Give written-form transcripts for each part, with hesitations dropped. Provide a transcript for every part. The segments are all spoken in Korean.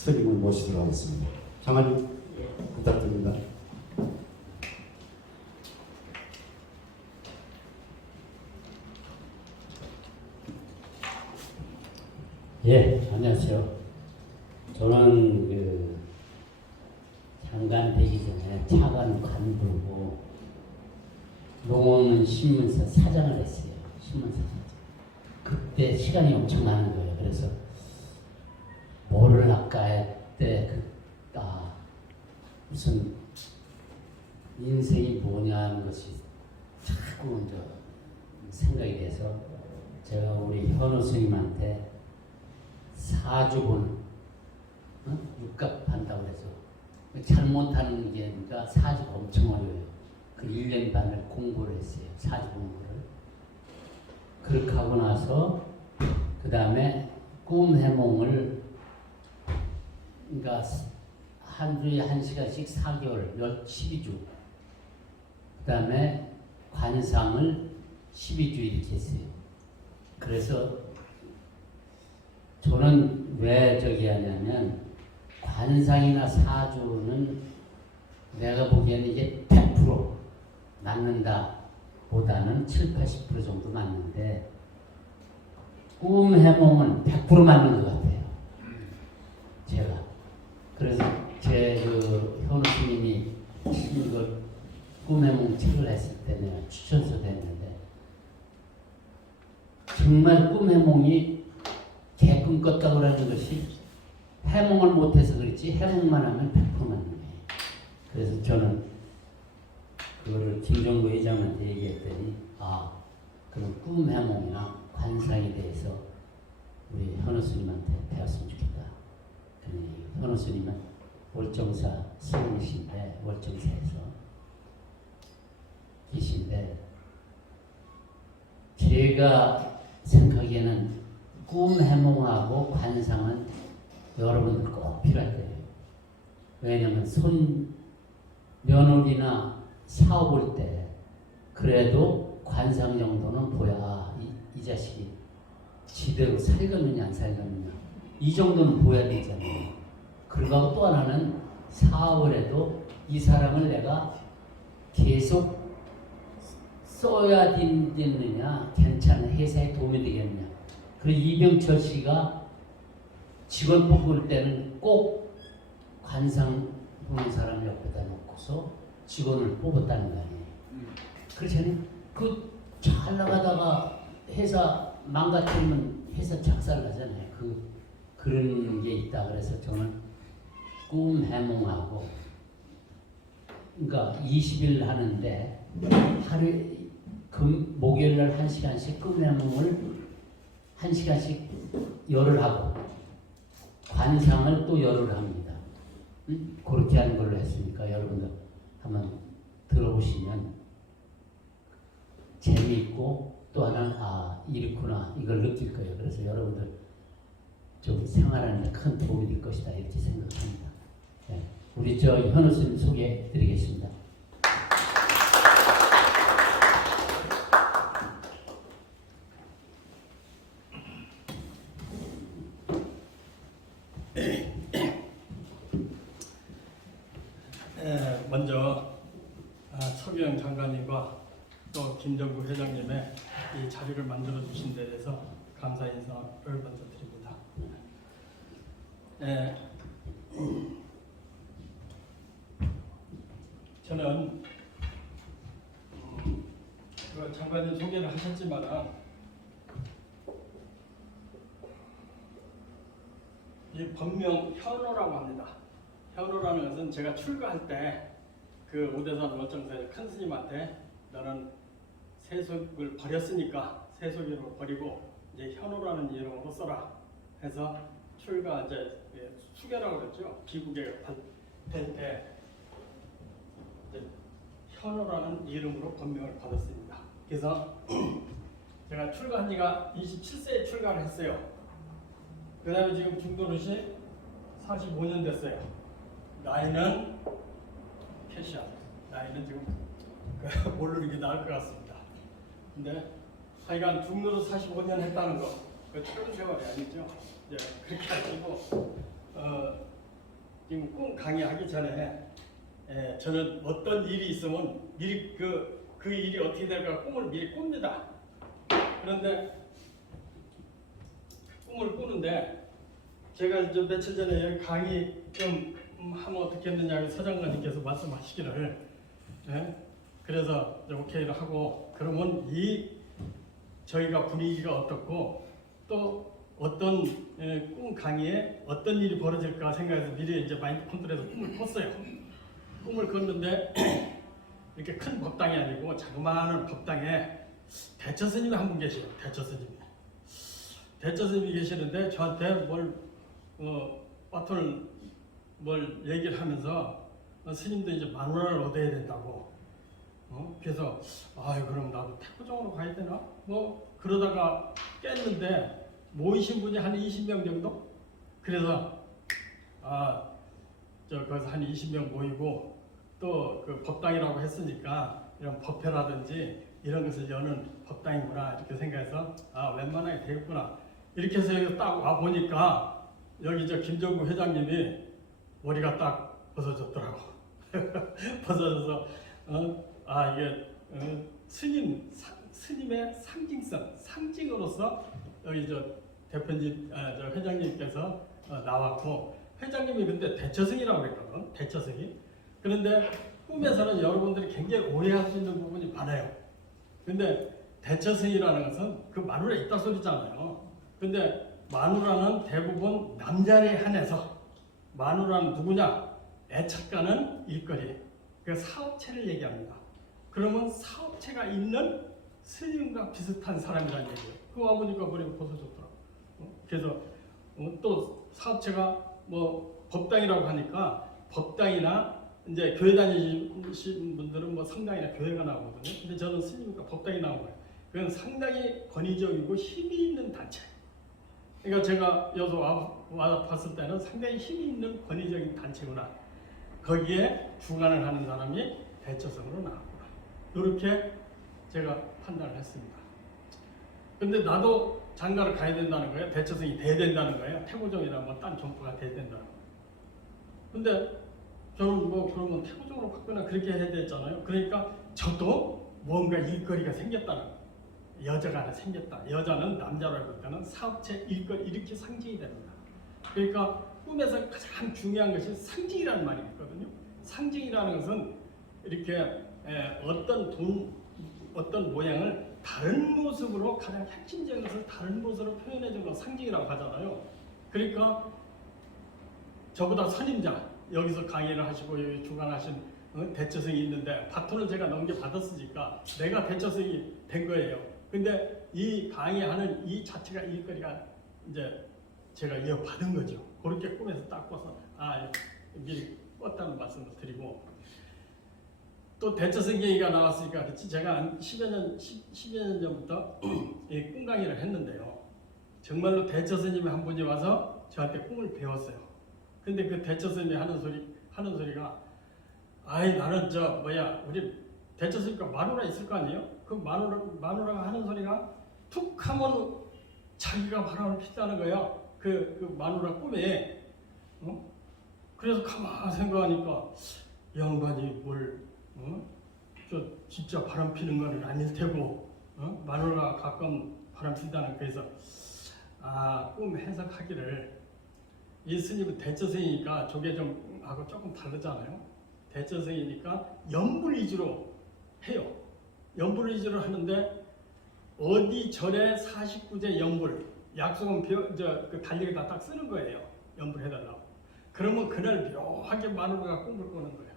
스님을 모시도록 하겠습니다. 장관님 부탁드립니다. 예, 안녕하세요. 저는 장관 되기 전에 차관 간부고 농어문 신문사 사장을 했어요. 신문사 사장. 그때 시간이 엄청 많은 거예요. 그래서 뭐를 할까 했때 무슨 인생이 뭐냐는 것이 자꾸 이제 생각이 돼서 제가 우리 현우 스님한테 사주본 육갑한다고 해서 잘못하는 게 그러니까 사주가 엄청 어려워요. 그 1년 반을 공부를 했어요. 사주 공부를. 그렇게 하고 나서 그 다음에 꿈 해몽을 그러니까 한 주에 1시간씩 4개월 12주 그 다음에 관상을 12주 이렇게 했어요. 그래서 저는 왜 저기 하냐면 관상이나 사주는 내가 보기에는 이게 100% 맞는다 보다는 7~80% 정도 맞는데 꿈 해몽은 100% 맞는 것 같아요. 제가. 그래서 제 현우 스님이 이걸 꿈 해몽 책을 했을 때 내가 추천서도 했는데 정말 꿈 해몽이 개꿈 꿨다고 하는 것이 해몽을 못해서 그렇지 해몽만 하면 100% 맞는 거예요. 그래서 저는 그거를 김정구 회장한테 얘기했더니 그럼 꿈 해몽이나 관상에 대해서 우리 현우 스님한테 배웠으면 좋겠다. 현우 스님은 월정사 스님이신데 월정사에서 계신데 제가 생각에는 꿈 해몽하고 관상은 여러분들 꼭 필요할 거예요. 왜냐하면 며느리나 사업 올 때 그래도 관상 정도는 보야 이 자식이 지대로 살겠느냐 안 살겠느냐 이 정도는 보야 되잖아요. 그리고 또 하나는 사업을 해도 이 사람을 내가 계속 써야 되느냐 괜찮은 회사에 도움이 되겠느냐. 그리고 이병철 씨가 직원 뽑을 때는 꼭 관상 보는 사람 옆에다 놓고서 직원을 뽑았다는 거 아니에요. 그렇잖아요. 잘 나가다가 회사 망가뜨리면 회사 작살나잖아요. 그런 게 있다. 그래서 저는 꿈 해몽하고 그러니까 20일 하는데 하루에 목요일날 1시간씩 꿈 해몽을 1시간씩 열을 하고 관상을 또 열을 합니다. 그렇게 하는 걸로 했으니까 여러분들 한번 들어보시면 재미있고 또 하나는 이렇구나 이걸 느낄 거예요. 그래서 여러분들 좀 생활하는 데 큰 도움이 될 것이다 이렇게 생각합니다. 네. 우리 현우 스님 소개해 드리겠습니다. 먼저 서기영 장관님과 또 김정구 회장님의 이 자리를 만들어 주신 데 대해서 감사 인사를 먼저 드립니다. 저는 장관님 소개를 하셨지만 이 본명 현우라고 합니다. 현우라는 것은 제가 출가할 때 그 오대산 월정사의 큰 스님한테 너는 세속을 버렸으니까 세속이로 버리고 이제 현우라는 이름으로 써라 해서 출가 이제 수계라고 그랬죠. 비국에 될 때 현우라는 이름으로 본명을 받았습니다. 그래서 제가 출가한 지가 27세에 출가를 했어요. 그 다음에 지금 중도릇이 45년 됐어요. 나이는 캐시야. 나이는 지금 모르는 게 나을 것 같습니다. 근데 하여간 중도릇 45년 했다는 거, 그 짧은 세월이 아니죠. 그렇게 하시고 지금 꿈 강의하기 전에 저는 어떤 일이 있으면 미리 그 일이 어떻게 될까 꿈을 미리 꿉니다. 그런데 꿈을 꾸는데 제가 이제 며칠 전에 여기 강의 좀 하면 어떻겠느냐 서장관님께서 말씀하시기를 그래서 이제 오케이를 하고 그러면 저희가 분위기가 어떻고 또 어떤 꿈 강의에 어떤 일이 벌어질까 생각해서 미리 이제 마인드 컨트롤해서 꿈을 꿨어요. 꿈을 꿨는데 이렇게 큰 법당이 아니고 자그마한 법당에 대처 스님이 한 분 계세요. 대처 스님이 계시는데 저한테 바톤을 얘기를 하면서 스님도 이제 10,000원을 얻어야 된다고. 그래서 그럼 나도 태고정으로 가야 되나? 그러다가 깼는데 모이신 분이 한 20명 정도? 그래서 거기서 한 20명 모이고 또 그 법당이라고 했으니까 이런 법회라든지 이런 것을 여는 법당이구나 이렇게 생각해서 웬만하게 되겠구나 이렇게 해서 여기 딱 와보니까 여기 김정구 회장님이 머리가 딱 벗어졌더라고. 벗어져서 이게 스님의 상징으로서 여기 대표님 회장님께서 나왔고 회장님이 근데 대처승이라고 그랬거든. 대처승이. 그런데 꿈에서는 여러분들이 굉장히 오해할 수 있는 부분이 많아요. 근데 대처승이라는 것은 그 마누라 있다 소리잖아요. 근데 마누라는 대부분 남자에 한해서 마누라는 누구냐? 애착가는 일거리. 그 사업체를 얘기합니다. 그러면 사업체가 있는 스님과 비슷한 사람이라는 얘기예요. 그 와보니까 머리가 벗어졌더라고. 그래서 또 사업체가 법당이라고 하니까 법당이나 이제 교회 다니시는 분들은 성당이나 교회가 나오거든요. 근데 저는 스님이니까 법당이 나온 거예요. 그건 상당히 권위적이고 힘이 있는 단체. 그러니까 제가 여기서 와 봤을 때는 상당히 힘이 있는 권위적인 단체구나. 거기에 주관을 하는 사람이 대처성으로 나왔구나. 이렇게 제가 판단을 했습니다. 근데 나도 장가를 가야 된다는 거예요. 대처성이 돼야 된다는 거예요. 태고정이나 딴 정부가 돼야 된다는 거예요. 근데 저는 그러면 태고정으로 바꾸나 그렇게 해야 되잖아요. 그러니까 저도 뭔가 일거리가 생겼다는 거예요. 여자가 하나 생겼다. 여자는 남자로 볼 때는 사업체 일거리 이렇게 상징이 됩니다. 그러니까 꿈에서 가장 중요한 것이 상징이라는 말이 있거든요. 상징이라는 것은 이렇게 어떤 모양을 다른 모습으로 가장 핵심적인 것을 다른 모습으로 표현해 주는 걸 상징이라고 하잖아요. 그러니까 저보다 선임자 여기서 강의를 하시고 여기 주관하신 대처성이 있는데 바톤을 제가 넘겨받았으니까 내가 대처성이 된 거예요. 근데 이 강의하는 이 자체가 일거리가 이제 제가 이어받은 거죠. 그렇게 꿈에서 딱 꿔서 미리 꿨다는 말씀을 드리고 또 대처성 얘기가 나왔으니까 그렇지 제가 한 10여 년 전부터 꿈 강의를 했는데요. 정말로 대처스님이 한 분이 와서 저한테 꿈을 배웠어요. 근데 그 대처스님이 하는 소리가 나는 우리 대처스니까 마누라 있을 거 아니에요? 그 마누라가 하는 소리가 툭 하면 자기가 바람을 피다는 거예요. 그 마누라 꿈에. 그래서 가만히 생각하니까 양반이 저 진짜 바람 피는 건 아닐 테고 마누라가 가끔 바람 피다는 거에서 꿈 해석하기를 이 스님은 대처생이니까 저게 좀 하고 조금 다르잖아요. 대처생이니까 연불 위주로 해요. 연불 위주로 하는데 어디 절에 49제 연불 약속은 그 달력에다 딱 쓰는 거예요. 연불 해달라고. 그러면 그날 묘하게 마누라가 꿈을 꾸는 거예요.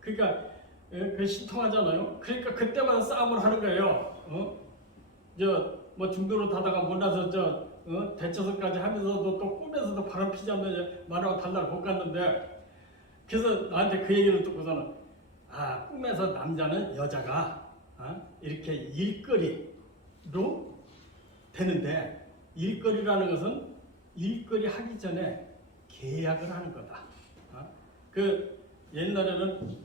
그러니까 그 신통하잖아요. 그러니까 그때만 싸움을 하는 거예요. 중도로 타다가 몰라서 대처서까지 하면서도 또 꿈에서도 바람 피지 않는 마누라가 달라고 못 갔는데 그래서 나한테 그 얘기를 듣고서는 꿈에서 남자는 여자가 이렇게 일거리로 되는데 일거리라는 것은 일거리 하기 전에 계약을 하는 거다. 그 옛날에는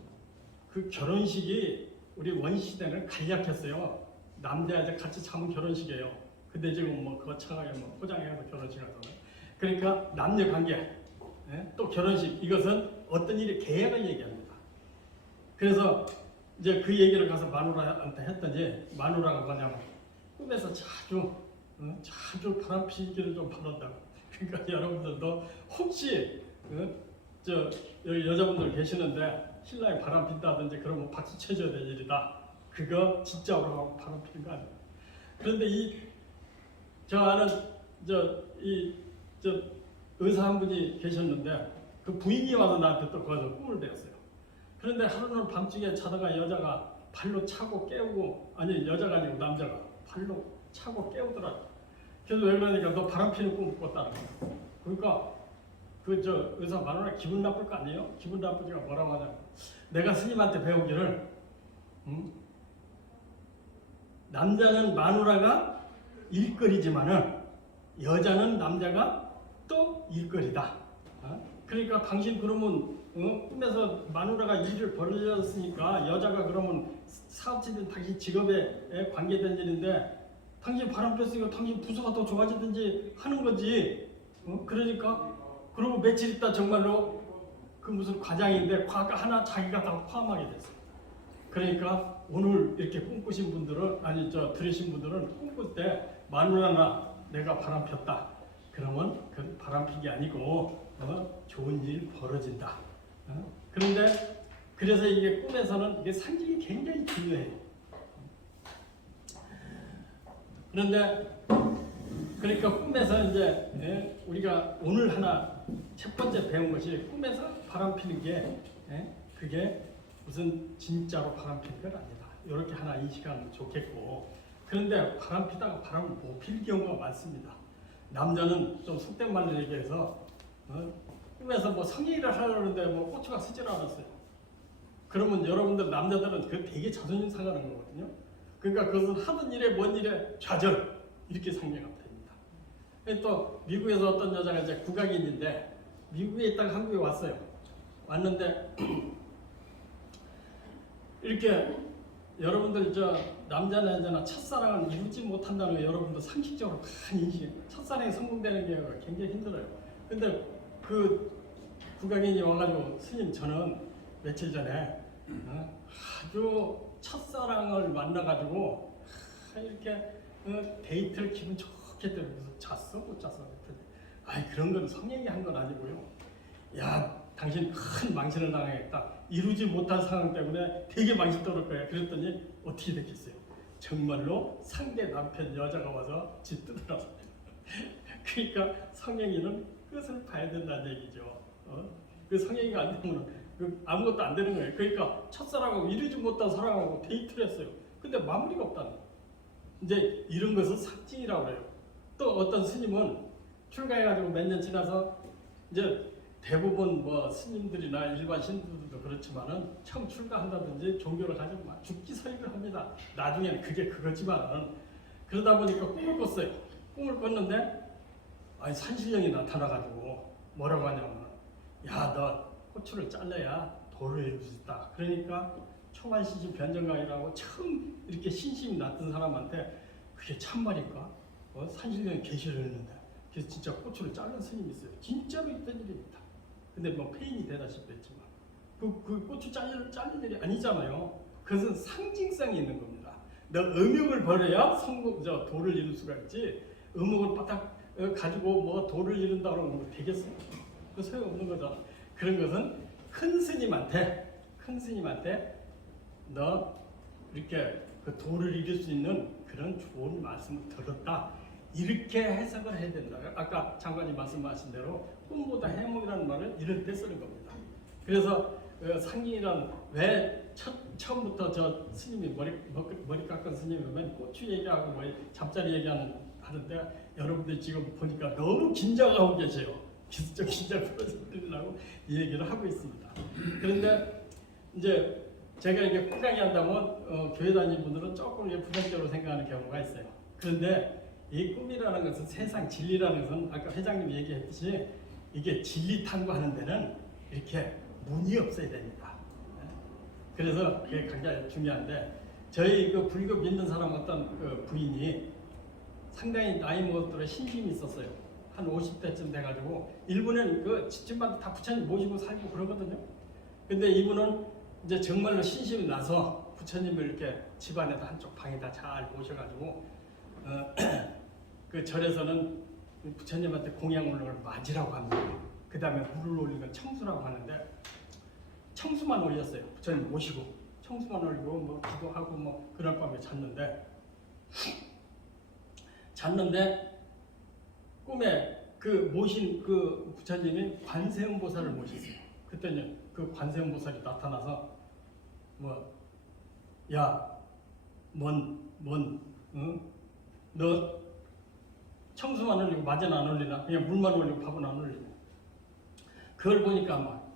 그 결혼식이 우리 원시대는 간략했어요. 남자 여자 같이 참은 결혼식이에요. 근데 지금 거창하게 포장해서 결혼식 하잖아요. 그러니까 남녀 관계 예? 또 결혼식 이것은 어떤 일의 계획을 얘기합니다. 그래서 이제 그 얘기를 가서 마누라한테 했더니 마누라가 뭐냐면 꿈에서 자주 바람 피기를 좀 바란다고. 그러니까 여러분들도 혹시 여기 여자분들 계시는데 신랑이 바람 핀다든지 그러면 박수 쳐줘야 될 일이다. 그거 진짜로 바람 피는 거 아니에요. 그런데 저 아는 의사 한 분이 계셨는데 그 부인이 와서 나한테 또 거기서 꿈을 배웠어요. 그런데 하루는 밤중에 자다가 여자가 발로 차고 깨우고, 아니 여자가 아니고 남자가 발로 차고 깨우더라. 그래서 왜 그러니까 너 바람 피는 꿈을 꿨다는 거야. 그러니까 의사 마누라 기분 나쁠 거 아니에요? 기분 나쁘지가 뭐라고 하냐면, 내가 스님한테 배우기를 남자는 마누라가 일거리지만은 여자는 남자가 또 일거리다. 그러니까 당신 그러면 꿈에서 마누라가 일을 벌였으니까 여자가 그러면 사업체든 당신 직업에 관계된 일인데 당신 바람 폈으니까 당신 부서가 더 좋아지든지 하는 거지. 그러니까 그리고 며칠 있다 정말로 그 무슨 과장인데 과가 하나 자기가 다 포함하게 됐어요. 그러니까 오늘 이렇게 꿈꾸신 분들은, 들으신 분들은 꿈꿀 때 마누라나 내가 바람 폈다. 그러면 그 바람 피기 아니고 좋은 일 벌어진다. 그런데 그래서 이게 꿈에서는 이게 상징이 굉장히 중요해요. 그런데 그러니까 꿈에서 이제 우리가 오늘 하나 첫 번째 배운 것이 꿈에서 바람 피는 게 그게 무슨 진짜로 바람 피는 건 아니다. 이렇게 하나 인식하면 좋겠고, 그런데 바람 피다가 바람을 못 필 경우가 많습니다. 남자는 좀 속된 말로 얘기해서 꿈에서 뭐 성의를 하려는데 뭐 고추가 쓰질 않았어요. 그러면 여러분들 남자들은 그 되게 자존심 상하는 거거든요. 그러니까 그것은 하던 일에 뭔 일에 좌절 이렇게 상징하면 됩니다. 또 미국에서 어떤 여자가 이제 국악인인데 미국에 있다가 한국에 왔어요. 왔는데 이렇게 여러분들 남자나 여자나 첫사랑은 이루지 못한다는 거 여러분들 상식적으로 큰 인식. 첫사랑이 성공되는 게 굉장히 힘들어요. 근데 그 국악인이 와가지고 스님 저는 며칠 전에 아주 첫사랑을 만나가지고 이렇게 데이트를 기분 좋게 했더니 그래서 잤어? 못 잤어? 그랬더니 아이 그런 건 성행이 한 건 아니고요. 야 당신 큰 망신을 당하겠다. 이루지 못한 상황 때문에 되게 망신 떠올 거야. 그랬더니 어떻게 됐겠어요? 정말로 상대 남편 여자가 와서 짓뜯으라고. 그러니까 성행위는 끝을 봐야 된다는 얘기죠. 그 성행위가 안 되면 아무것도 안 되는 거예요. 그러니까 첫사랑하고 이루지 못한 사랑하고 데이트를 했어요. 근데 마무리가 없다는 거예요. 이제 이런 것은 상징이라고 그래요. 또 어떤 스님은 출가해가지고 몇 년 지나서 이제 대부분 뭐 스님들이나 일반 신도들도 그렇지만은 처음 출가한다든지 종교를 가지고 막 죽기 설교를 합니다. 나중에는 그게 그거지만은 그러다 보니까 꿈을 꿨어요. 꿈을 꿨는데 아니 산신령이 나타나가지고 뭐라고 하냐면 야 너 고추를 잘라야 도를 이룰 수 있다. 그러니까 초반시신 변정강이라고 처음 이렇게 신심이 났던 사람한테 그게 참말일까? 산신령이 계시를 했는데 그래서 진짜 고추를 자른 스님이 있어요. 진짜로 있던 일입니다. 근데 뭐 페인이 되다시피 했지만 그 고추 자를 일이 아니잖아요. 그것은 상징성이 있는 겁니다. 너 음욕을 버려야 도를 이룰 수가 있지. 음욕을 바닥 가지고 뭐 도를 이룬다고 하면 뭐 되겠어요? 그 소용없는 거죠. 그런 것은 큰 스님한테 너 이렇게 그 도를 이룰 수 있는 그런 좋은 말씀을 들었다. 이렇게 해석을 해야 된다. 아까 장관님 말씀하신 대로 꿈보다 해몽이라는 말을 이럴 때 쓰는 겁니다. 그래서 상징이란 왜 처음부터 저 스님이 머리 깎은 스님이 맨 고추 얘기하고 뭐 잠자리 하는데 여러분들 지금 보니까 너무 긴장하고 계세요. 기술적 긴장 풀어드리려고 이 얘기를 하고 있습니다. 그런데 이제 제가 이게 꿈 강의한다면 교회 다니는 분들은 조금 부정적으로 생각하는 경우가 있어요. 그런데 이 꿈이라는 것은 세상 진리라는 것은 아까 회장님이 얘기했듯이 이게 진리 탐구하는 데는 이렇게 문이 없어야 됩니다. 그래서 그게 굉장히 중요한데 저희 그 불교 믿는 사람 어떤 그 부인이 상당히 나이 먹었더니 신심이 있었어요. 한 50대쯤 돼가지고 일본에는 그 집집마다 다 부처님 모시고 살고 그러거든요. 근데 이분은 이제 정말로 신심이 나서 부처님을 이렇게 집안에다 한쪽 방에다 잘 모셔가지고 그 절에서는 부처님한테 공양 올리는 걸 맞이라고 합니다. 그 다음에 물을 올리는 걸 청수라고 하는데 청수만 올렸어요. 부처님 모시고 청수만 올리고 뭐 기도하고 뭐 그날 밤에 잤는데 꿈에 그 모신 그 부처님이 관세음보살을 모셨어요. 그때는 그 관세음보살이 나타나서 너 청수만 올리고 맞은 안 올리나? 그냥 물만 올리고 밥은 안 올리냐? 그걸 보니까 막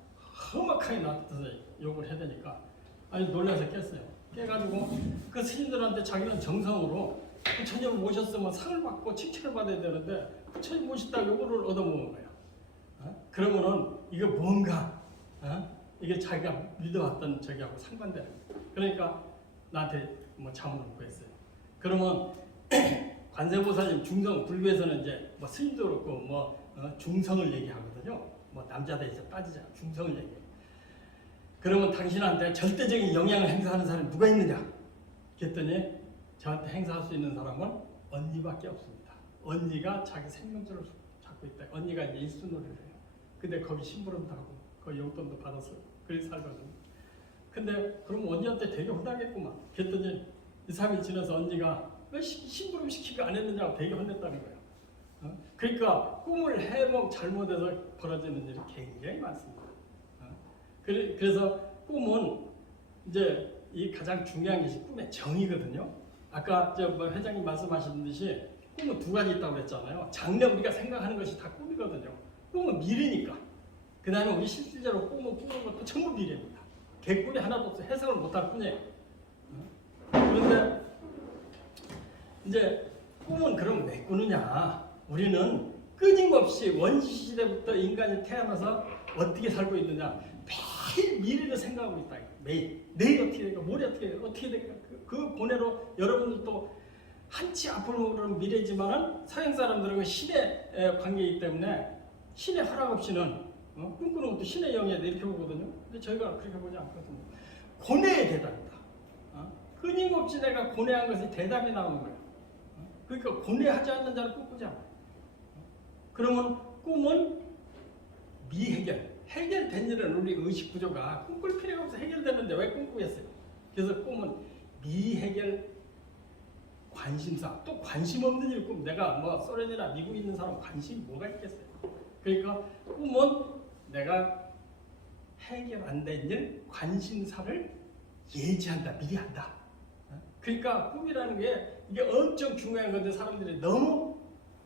험악하게 나타나서 욕을 해야 되니까 아니 놀라서 깼어요. 깨가지고 그 스님들한테 자기는 정성으로 부처님을 모셨으면 상을 받고 칭찬을 받아야 되는데 부처님 모셨다고 요거를 얻어먹은 거야. 그러면은 이거 뭔가 이게 자기가 믿어왔던 저기하고 상반되는 거야. 그러니까 나한테 뭐 자문을 구했어요. 그러면 관세보살님 중성 불교에서는 이제 뭐 스님도 그렇고 중성을 얘기하거든요. 뭐 남자들이 이제 따지자 중성을 얘기해. 그러면 당신한테 절대적인 영향을 행사하는 사람이 누가 있느냐? 그랬더니 저한테 행사할 수 있는 사람은 언니밖에 없습니다. 언니가 자기 생명줄을 잡고 있다. 언니가 이제 일순노래를 해요. 근데 거기 심부름도 하고 거기 용돈도 받아서 그렇게 살거든요. 근데 그럼 언니한테 되게 혼나겠구만. 그랬더니 2, 3일 지나서 언니가 왜 심부름 시키고 안 했느냐고 되게 혼냈다는 거예요. 그러니까 꿈을 해몽 잘못해서 벌어지는 일이 굉장히 많습니다. 그래서 꿈은 이제 이 가장 중요한 것이 꿈의 정의거든요. 아까 회장님 말씀하셨듯이 꿈은 두 가지 있다고 그랬잖아요. 장래 우리가 생각하는 것이 다 꿈이거든요. 꿈은 미래니까. 그 다음에 우리 실질적으로 꿈은 꾸는 것도 전부 미래입니다. 개꿀이 하나도 없어. 해석을 못할 뿐이에요. 그런데 이제 꿈은 그럼 왜 꾸느냐? 우리는 끊임없이 원시시대부터 인간이 태어나서 어떻게 살고 있느냐? 매일 미래를 생각하고 있다. 매일. 내일 어떻게 될까? 모레 어떻게 될까? 그 고뇌로 여러분들도 한치 앞을 모르는 미래지만은 서양 사람들은 신의 관계이기 때문에 신의 허락 없이는 꿈꾸는 것도 신의 영역에 이렇게 보거든요. 근데 저희가 그렇게 보지 않거든요. 고뇌의 대답이다. 끊임없이 내가 고뇌한 것이 대답이 나오는 거예요. 그러니까 고뇌하지 않는 자는 꿈꾸지 않아요. 그러면 꿈은 미해결. 해결된 일은 우리 의식 구조가 꿈꿀 필요가 없어 해결되는데 왜 꿈꾸겠어요? 그래서 꿈은 미해결 관심사. 또 관심 없는 일 꿈. 내가 뭐 소련이나 미국에 있는 사람 관심이 뭐가 있겠어요? 그러니까 꿈은 내가 해결 안 된 일, 관심사를 예지한다, 미리 한다. 그러니까 꿈이라는 게 이게 엄청 중요한 건데 사람들이 너무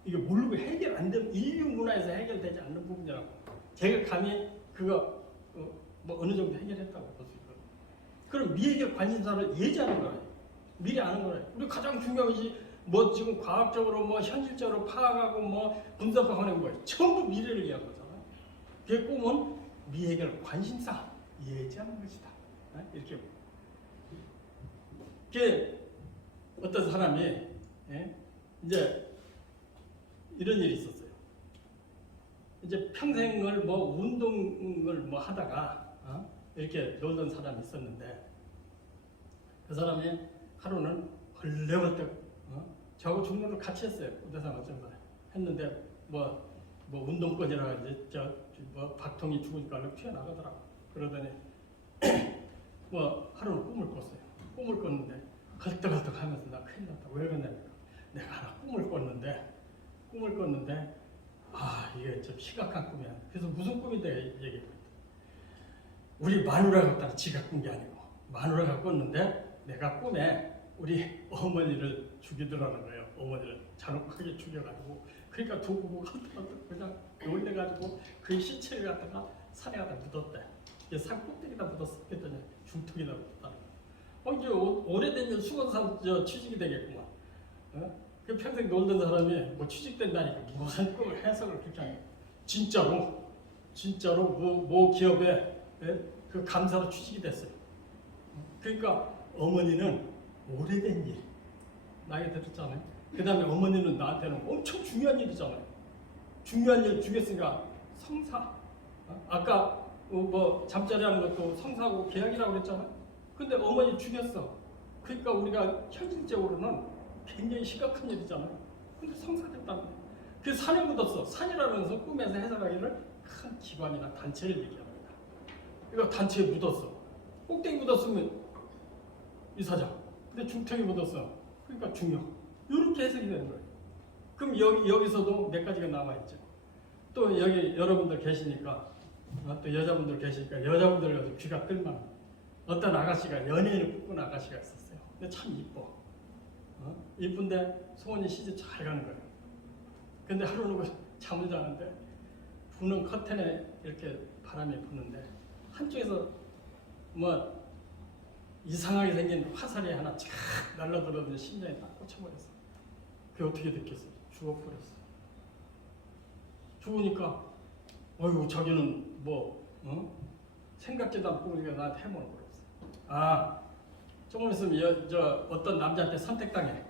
이게 모르고 해결 안 되면 인류 문화에서 해결되지 않는 부분이라고. 제가 감히 그거 뭐 어느 정도 해결했다고 볼 수 있거든요. 그럼 미해결 관심사를 예지하는 거예요. 미리 아는 거예요. 우리 가장 중요한 것이 뭐 지금 과학적으로 뭐 현실적으로 파악하고 뭐 분석하는 거예요. 전부 미래를 얘기하는 거잖아요. 그 꿈은 미해결 관심사 예지하는 것이다. 이렇게. 그 어떤 사람이 이제 이런 일이 있었어요. 이제 평생을 뭐 운동을 뭐 하다가 이렇게 놀던 사람이 있었는데 그 사람이 하루는 벌레벌떡 저하고 중론을 같이 했어요. 우대상 어쩐가 했는데 뭐 운동권이라 이제 뭐 박통이 죽으니까 얼른 튀어나가더라고. 그러더니 뭐 하루는 꿈을 꿨어요. 꿈을 꿨는데 걸떡걸떡 하면서 나 큰일 났다. 왜 그러냐니까 내가 하나 꿈을 꿨는데 이게 좀 심각한 꿈이야. 그래서 무슨 꿈인데 얘기해. 우리 마누라가 딱 지가 꾼 게 아니고 마누라가 꿨는데 내가 꿈에 우리 어머니를 죽이더라는 거예요. 어머니를 잔혹하게 죽여가지고 그러니까 두 부부가 헐떡헐떡 그냥 놀래가지고 그 시체를 갖다가 산에 갖다 묻었대. 산 꼭대기다 묻었어. 그랬더니 중턱에다 묻었다는 거야. 이제 오래된 일 수건사 취직이 되겠구만. 그 평생 놀던 사람이 뭐 취직된다니까 무슨 꿈을 해석을 그렇게 하냐. 진짜로 뭐 기업에 그 감사로 취직이 됐어요. 그러니까 어머니는 오래된 일 나이가 들었잖아요. 그 다음에 어머니는 나한테는 엄청 중요한 일이잖아요. 중요한 일 주겠으니까 성사. 아까 뭐 잠자리하는 것도 성사하고 계약이라고 그랬잖아. 근데 어머니 죽였어. 그러니까 우리가 현실적으로는 굉장히 심각한 일이잖아요. 근데 성사됐다는 거예요. 그 산에 묻었어. 산이라는 것은 꿈에서 해석하기를 큰 기관이나 단체를 얘기합니다. 이거 단체에 묻었어. 꼭대기 묻었으면 이사장. 근데 중턱에 묻었어. 그러니까 중요. 이렇게 해석이 되는 거예요. 그럼 여기서도 몇 가지가 나와 있죠. 또 여기 여러분들 계시니까 또 여자분들 계시니까 여자분들 가지고 귀가 뜰만. 어떤 아가씨가 연예인을 꿈꾼 아가씨가 있었어요. 근데 참 이뻐. 이쁜데 소원이 시집 잘 가는 거예요. 근데 하루는 잠을 자는데 부는 커튼에 이렇게 바람이 부는데 한쪽에서 뭐 이상하게 생긴 화살이 하나 쫙 날라들어서 심장에 딱 꽂혀버렸어. 그게 어떻게 됐겠어요? 죽어버렸어. 죽으니까 어이구 자기는 뭐 생각지도 않고 우리가 나한테 해먹는 거였어. 조금 있으면 어떤 남자한테 선택당해.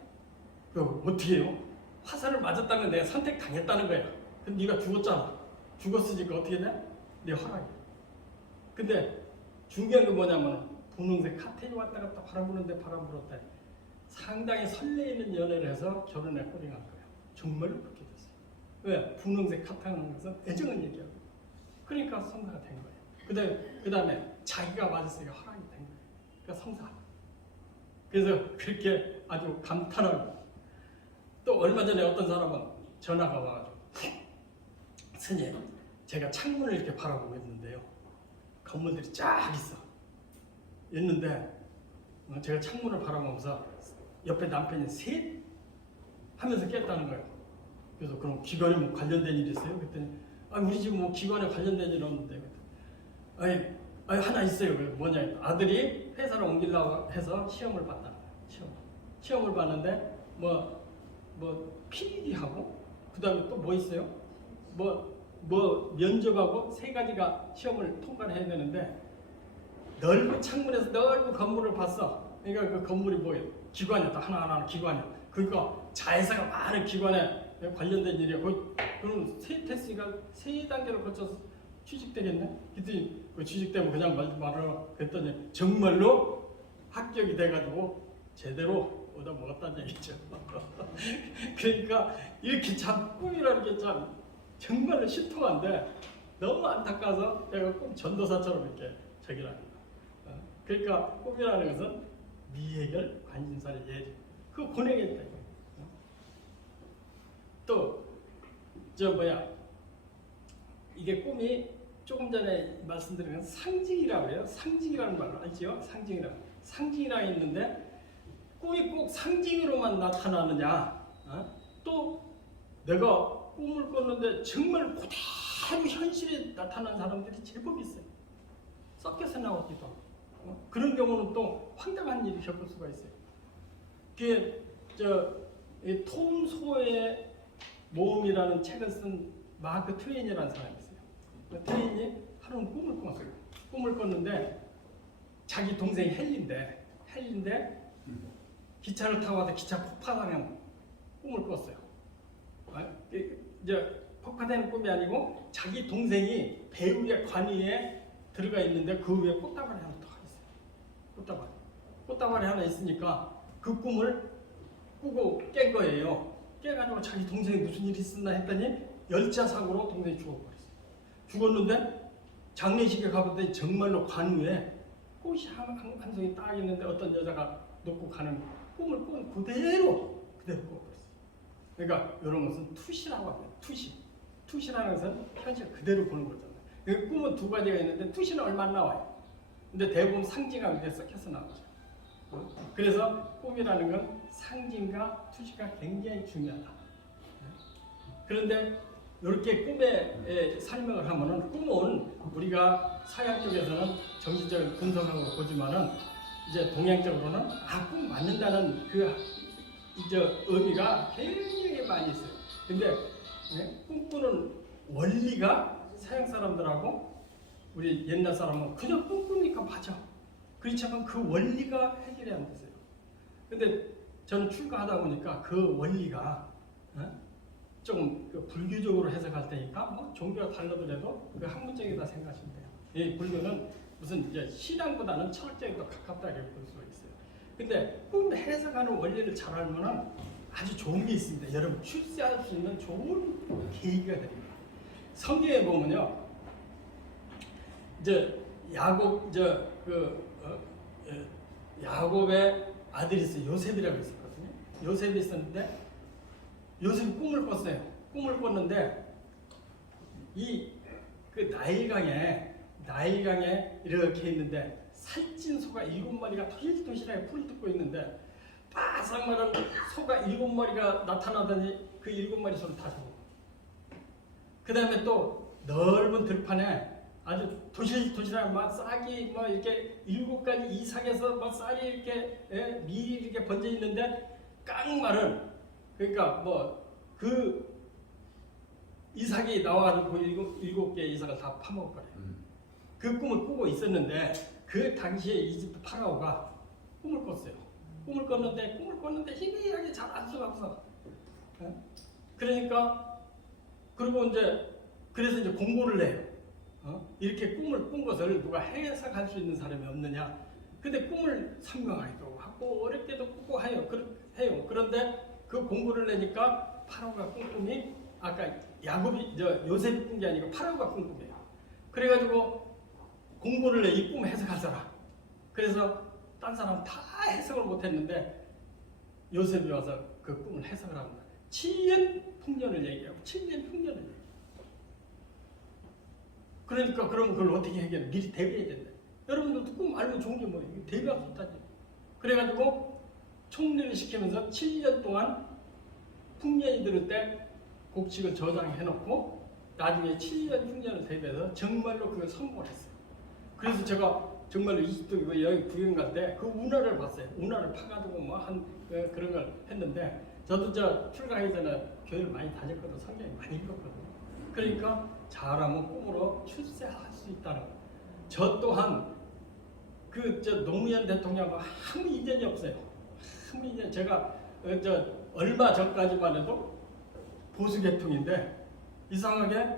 그 어떻게 해요? 화살을 맞았다는 건 내가 선택당했다는 거야. 근데 네가 죽었잖아. 죽었으니까 어떻게 돼? 내 허락이야. 근데 중요한 게 뭐냐면 분홍색 카텐이 왔다 갔다 바람 부는데 바람 불었다. 상당히 설레이는 연애를 해서 결혼에 꼬링한 거예요. 정말로 그렇게 됐어요. 왜? 분홍색 카텐은 것은 애정을 얘기하고. 그러니까 성사가 된 거예요. 그 다음에 자기가 맞았으니까 허락이 된 거예요. 그러니까 성사. 그래서 그렇게 아주 감탄하고 또 얼마 전에 어떤 사람은 전화가 와가지고 스님 제가 창문을 이렇게 바라보고 있는데요. 건물들이 쫙 있는데 제가 창문을 바라보면서 옆에 남편이 셋 하면서 깼다는 거예요. 그래서 그럼 기관에 뭐 관련된 일이 있어요? 그랬더니 우리 집 뭐 기관에 관련된 일은 없는데 아니 하나 있어요. 뭐냐 아들이 회사를 옮기려고 해서 시험을 봤다는 거예요. 시험을 봤는데 뭐 PD하고 그 다음에 또 뭐 있어요? 뭐 면접하고 세 가지가 시험을 통과를 해야 되는데 넓은 창문에서 넓은 건물을 봤어. 그러니까 그 건물이 뭐예요? 기관이었다. 하나하나 기관이야. 그러니까 자회사가 많은 기관에 관련된 일이야. 그럼 세 테스트가 세 단계를 거쳐서 취직되겠네? 그랬더니 취직되면 그냥 말을 그랬더니 정말로 합격이 돼가지고 제대로 얻어 먹었다는 얘기죠. 그러니까 이렇게 참 꿈이라는 게 참 정말로 신통한데 너무 안타까워서 내가 꼭 전도사처럼 이렇게 저기를 합니다. 그러니까 꿈이라는 것은 미해결 관심사의 예지. 그거 보내겠다. 또 이게 꿈이 조금 전에 말씀드린 건 상징이라고 해요. 상징이라는 말로 알죠? 상징이라고 했는데 꿈이 꼭 상징으로만 나타나느냐? 또 내가 꿈을 꿨는데 정말 그대로 현실에 나타난 사람들이 제법 있어요. 섞여서 나오기도 하고. 그런 경우는 또 황당한 일이 겪을 수가 있어요. 그게 톰 소의 모험이라는 책을 쓴 마크 트웨인이라는 사람이 있어요. 그 트웨인이 하루는 꿈을 꿨는데 자기 동생이 헬리인데 기차를 타고 와서 기차 폭파하는 꿈을 꿨어요. 이제 폭파되는 꿈이 아니고 자기 동생이 배우의 관위에 들어가 있는데 그 위에 꽃다발이 하나 더 있어요. 꽃다발이 하나 있으니까 그 꿈을 꾸고 깬 거예요. 깨가지고 자기 동생이 무슨 일이 있었나 했더니 열차 사고로 동생이 죽어버렸어요. 죽었는데 장례식에 가봤더니 정말로 관 위에 꽃이 한 송이 딱 있는데 어떤 여자가 놓고 가는 꿈을 꾼 그대로 꾸어버렸어요. 그러니까 이런 것은 투시라고 합니다. 투시라는 것은 현실 그대로 보는 거잖아요. 꿈은 두 가지가 있는데 투시는 얼마 안 나와요. 근데 대부분 상징하고 이렇게 섞여서 나오죠. 그래서 꿈이라는 건 상징과 투시가 굉장히 중요하다. 그런데 이렇게 꿈에 설명을 하면은 꿈은 우리가 서양 쪽에서는 정신적인 분석학으로 보지만은 이제 동양적으로는 꿈 맞는다는 그 의미가 굉장히 많이 있어요. 근데 꿈꾸는 원리가 서양 사람들하고 우리 옛날 사람은 그냥 꿈꾸니까 맞아. 그렇지만 그 원리가 해결이 안 됐어요. 근데 저는 출가하다 보니까 그 원리가 좀 그 불교적으로 해석할 때니까 뭐 종교가 달라더라도 그 학문적이다 생각하시면 돼요. 이 불교는 무슨 이제 신앙보다는 철학적에 더 가깝다 이렇게 볼 수가 있어요. 근데 꿈 해석하는 원리를 잘 알면은 아주 좋은 게 있습니다. 여러분 출세할 수 있는 좋은 계기가 됩니다. 성경에 보면요, 이제 야곱 야곱의 아들이 있어요. 요셉이라고 있었거든요. 요셉이 있었는데 요셉이 꿈을 꿨어요. 꿈을 꿨는데 이 그 나일강에 이렇게 있는데 살찐 소가 7마리가 토실토실하게 풀을 뜯고 있는데 바삭 마른 소가 7마리가 나타나더니 그 7마리 소를 다 잡고, 그 다음에 또 넓은 들판에 아주 도실도실한 막 싹이 뭐 이렇게 7가지 이상해서 막 쌀이 이렇게 밀이 이렇게 번져 있는데 깡마른, 그러니까 뭐 그 이삭이 나와가지고 그 7개 이삭을 다 파먹어버려요. 그 꿈을 꾸고 있었는데 그 당시에 이집트 파라오가 꿈을 꿨어요. 꿈을 꿨는데 희미하게 잘 알 수가 없어. 그러니까 그리고 그래서 이제 공고를 해요. 이렇게 꿈을 꾼 것을 누가 해석할 수 있는 사람이 없느냐. 근데 꿈을 선명하기도 하고 어렵게도 꾸고 해요. 그런데 그 공고를 내니까 파라오가 꾼 꿈이 아까 요셉이 꾼 게 아니고 파라오가 꾼 꿈이에요. 그래가지고 공고를 내, 이 꿈 해석할 사람. 그래서 딴 사람 다 해석을 못했는데 요셉이 와서 그 꿈을 해석을 합니다. 7년 풍년을 얘기하고 7년 풍년을 얘기해요. 그러니까 그러면 그걸 어떻게 해결해? 미리 대비해야 된다. 여러분들도 꿈 알면 좋은 게 뭐예요? 대비할 수 있다지. 그래가지고 총리를 시키면서 7년 동안 풍년이 들을 때 곡식을 저장해놓고 나중에 7년 풍년을 대비해서 정말로 그걸 성공을 했어요. 그래서 제가 정말로 이집트 여기 구경 갈 때 그 운하를 봤어요. 운하를 파가지고 뭐 한 그런 걸 했는데 저도 출가하기 전에 교회를 많이 다녔거든요. 성경을 많이 읽었거든요. 그러니까 잘하면 꿈으로 출세할 수 있다는 거예요. 저 또한 노무현 대통령과 아무 인연이 없어요. 아무 인연. 제가 얼마 전까지만 해도 보수 계통인데 이상하게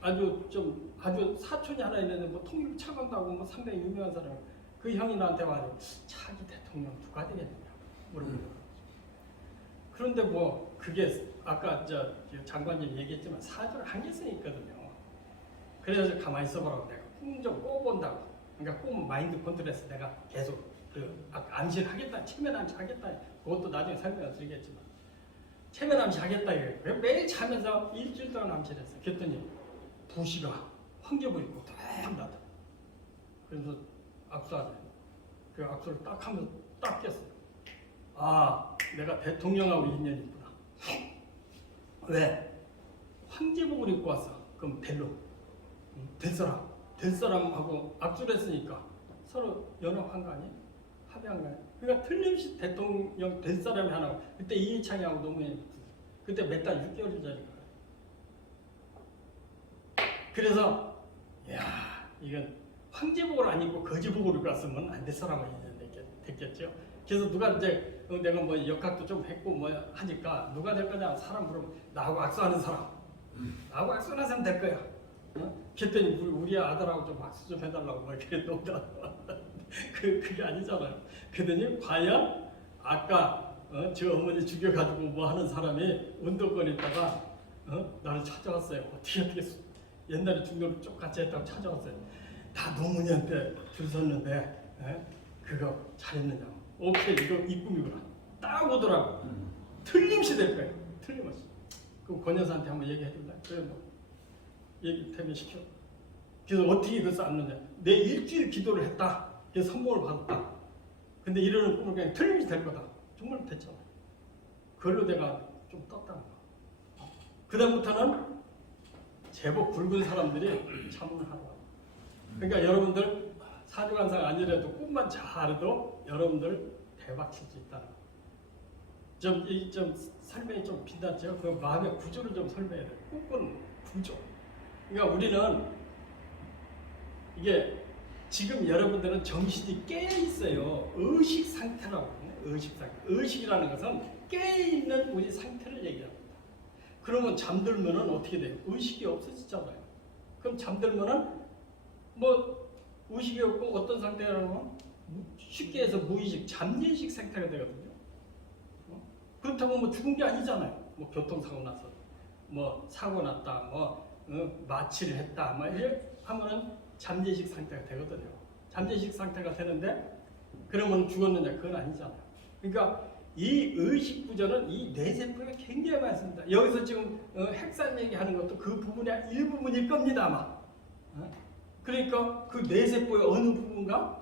아주 사촌이 하나 있는데 뭐 통일 차관다고 뭐 상당히 유명한 사람, 그 형이 나한테 와서 차기 대통령 누가 되겠느냐 물어보더라고요. 그런데 뭐 그게 아까 장관님 얘기했지만 사주를 한계성이 있거든요. 그래서 가만히 있어보라고 내가 꿈 좀 꿔본다고. 그러니까 꿈은 마인드 컨트롤해서 내가 계속 아까 암시를 하겠다, 체면 암시 하겠다. 그것도 나중에 설명을 드리겠지만 체면 암시 하겠다 이거예요. 매일 자면서 일주일 동안 암시를 했어요. 그랬더니 부시가 황제복 입고 딱 나다. 그래서 악수하네. 그 악수를 딱 하면서 딱 꼈어요. 아, 내가 대통령하고 인연이 있구나. 왜? 황제복을 입고 왔어. 그럼 될 사람하고 악수를 했으니까 서로 연합한 거 아니에요? 합의한 거 아니에요? 그러니까 틀림없이 대통령 될 사람이 하나. 그때 이해창이하고 노무현이 붙었어요. 그때 몇 달 6개월 전이니까. 그래서 이건 황제복을 안 입고 거지복을 입고 왔으면 안 될 사람은 됐겠죠. 그래서 누가 내가 뭐 역학도 좀 했고 뭐 하니까 누가 될 거냐 사람 물으면 나하고 악수하는 사람, 나하고 악수하는 사람 될 거야. 그랬더니 우리 아들하고 좀 악수 좀 해달라고 막 이렇게 놓더라고. 그게 아니잖아요. 그랬더니 과연 아까 저 어머니 죽여가지고 뭐 하는 사람이 운동권에 있다가 나를 찾아왔어요. 어떻게 옛날에 중도를 쭉 같이 했다고 찾아왔어요. 나 노무현한테 줄 섰는데 그거 잘했느냐고. 오케이, 이 꿈이구나. 딱 오더라고. 틀림없이 될 거예요. 틀림없이. 그럼 권 여사한테 한번 얘기해 줄래? 그래, 뭐 얘기 되면 시켜. 그래서 어떻게 그걸 쌓았느냐. 내 일주일 기도를 했다. 그래서 성공을 받았다. 근데 이러는 꿈을 그냥 틀림없이 될 거다. 정말 됐잖아. 그걸로 내가 좀 떴다는 거. 그 다음부터는 제법 굵은 사람들이 자문을 하러 와요. 그러니까 여러분들 사주관상 아니라도 꿈만 잘해도 여러분들 대박 칠 수 있다는 거. 좀 설명이 좀 빛났죠. 그 마음의 구조를 좀 설명해야 돼요. 꿈꾸는 구조. 그러니까 우리는 이게 지금 여러분들은 정신이 깨 있어요. 의식 상태라고 하거든요. 의식 상태. 의식이라는 것은 깨 있는 우리 상태를 얘기합니다. 그러면 잠들면은 어떻게 돼요? 의식이 없어지잖아요. 그럼 잠들면은 뭐 의식이 없고 어떤 상태라면 쉽게 해서 무의식, 잠재의식 상태가 되거든요. 그렇다고 뭐 죽은 게 아니잖아요. 뭐 교통사고 나서, 뭐 사고 났다, 뭐 마취를 했다, 뭐 이렇게 하면은 잠재의식 상태가 되거든요. 잠재의식 상태가 되는데 그러면 죽었느냐? 그건 아니잖아요. 그러니까 이 의식 구조는 이 뇌세포가 굉장히 많습니다. 여기서 지금 핵산 얘기하는 것도 그 부분의 일부분일 겁니다, 아마. 그러니까 그 뇌세포의 어느 부분가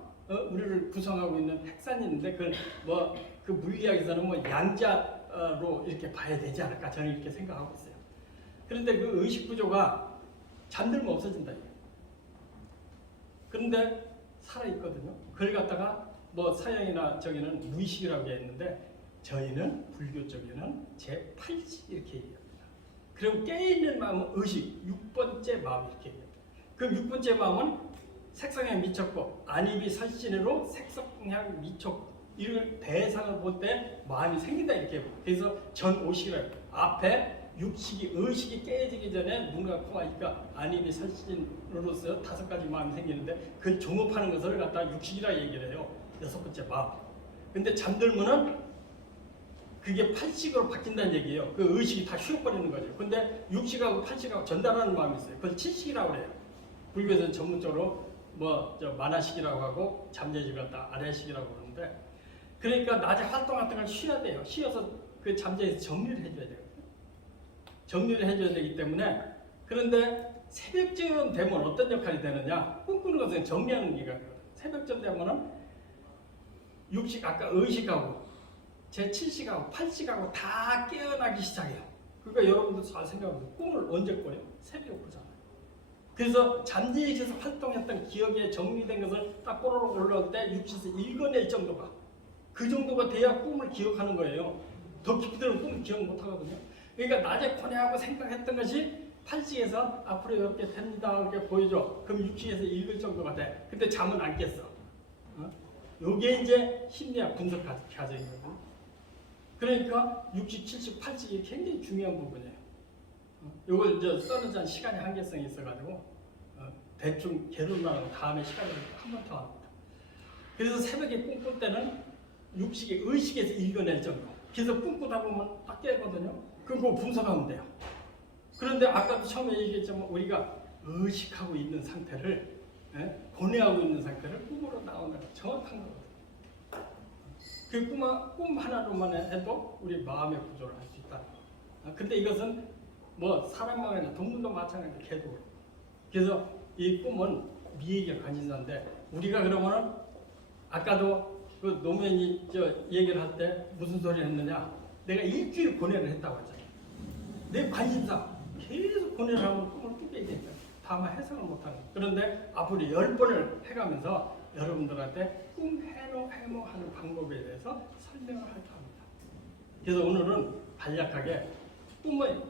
우리를 구성하고 있는 핵산이 있는데 그걸 뭐 그 물리학에서는 뭐 양자로 이렇게 봐야 되지 않을까 저는 이렇게 생각하고 있어요. 그런데 그 의식 구조가 잠들면 없어진다. 그런데 살아 있거든요. 그걸 갖다가 뭐 서양이나 저기는 무의식이라고 했는데 저희는 불교 쪽에는 제8식 이렇게 얘기합니다. 그럼 깨있는 마음은 의식, 6번째 마음 이렇게 얘기합니다. 그럼 6번째 마음은 색성향 미쳤고 안입이 설신으로 색성향 미쳤고 이런 대상을 볼 때 마음이 생긴다 이렇게 해요. 그래서 전오식이라고 앞에 육식이 의식이 깨지기 전에 눈과 코와 입과 안입이 설신으로서 5가지 마음이 생기는데 그 종업하는 것을 갖다 육식이라 얘기를 해요. 6번째 마음. 근데 잠들면은 그게 8식으로 바뀐다는 얘기예요. 그 의식이 다 쉬어버리는 거죠. 근데 6식하고 8식하고 전달하는 마음이 있어요. 그걸 7식이라고 그래요. 불교에서는 전문적으로 뭐 만화식이라고 하고 잠재의식을 갖다 아래식이라고 그러는데 그러니까 낮에 활동할 때는 쉬어야 돼요. 쉬어서 그 잠재에서 정리를 해줘야 돼요. 정리를 해줘야 되기 때문에 그런데 새벽쯤 되면 어떤 역할이 되느냐? 꿈꾸는 것은 정리하는 기간이거든요. 새벽쯤 되면은 육식 아까 의식하고 제7식하고 8식하고 다 깨어나기 시작해요. 그러니까 여러분들 잘 생각해보세요. 꿈을 언제 꿔요? 새벽에 꾸잖아요. 그래서 잠재의식에서 활동했던 기억에 정리된 것을 딱 꼬르륵 올라올 때 육식에서 읽어낼 정도가 그 정도가 돼야 꿈을 기억하는 거예요. 더 깊이 들으면 꿈을 기억 못하거든요. 그러니까 낮에 고뇌하고 생각했던 것이 8식에서 앞으로 이렇게 됩니다. 이렇게 보여줘. 그럼 6식에서 읽을 정도가 돼. 근데 잠은 안 깼어. 요게 이제 심리학 분석 과정이거든요. 그러니까 60, 70, 80이 굉장히 중요한 부분이에요. 요걸 이제 써는 시간의 한계성이 있어가지고 대충 개론하고 다음에 시간을 한 번 더 합니다. 그래서 새벽에 꿈꿀 때는 육식의 의식에서 읽어낼 정도. 그래서 꿈꾸다 보면 딱 깨거든요. 그거 분석하면 돼요. 그런데 아까도 처음에 얘기했지만 우리가 의식하고 있는 상태를 고뇌하고 있는 상태를 꿈으로 나오는 거 정확한 거거든요. 그 꿈 하나로만 해도 우리 마음의 구조를 할 수 있다. 근데 이것은 뭐 사람만 아니라 동물도 마찬가지로 개도. 그래서 이 꿈은 미에게 관심사인데 우리가 그러면은 아까도 그 노무현이 얘기를 할 때 무슨 소리를 했느냐? 내가 일주일 고뇌를 했다고 했잖아요. 내 관심사 계속 고뇌를 하면 꿈을 꾸게 되니까 다만 해석을 못하는. 그런데 앞으로 10번을 해가면서 여러분들한테 꿈 해몽하는 방법에 대해서 설명을 할까 합니다. 그래서 오늘은 간략하게 꿈의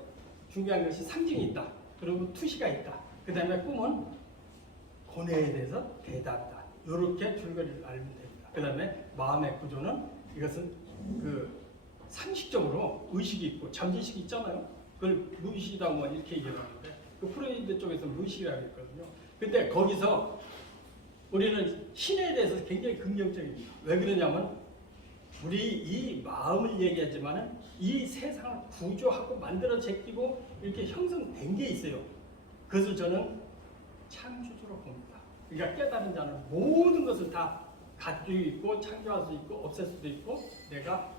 중요한 것이 상징이 있다. 그리고 투시가 있다. 그 다음에 꿈은 고뇌에 대해서 대답이다. 이렇게 줄거리를 알면 됩니다. 그 다음에 마음의 구조는 이것은 그 상식적으로 의식이 있고 잠재의식이 있잖아요. 그걸 무의식이다 뭐 이렇게 얘기를 하는데 그 프로이드 쪽에서 무의식이라고 했거든요. 근데 거기서 우리는 신에 대해서 굉장히 긍정적입니다. 왜 그러냐면 우리 이 마음을 얘기하지만 이 세상을 구조하고 만들어 제끼고 이렇게 형성된 게 있어요. 그것을 저는 창조주로 봅니다. 그러니까 깨달은 자는 모든 것을 다 가지고 있고 창조할 수 있고 없앨 수도 있고 내가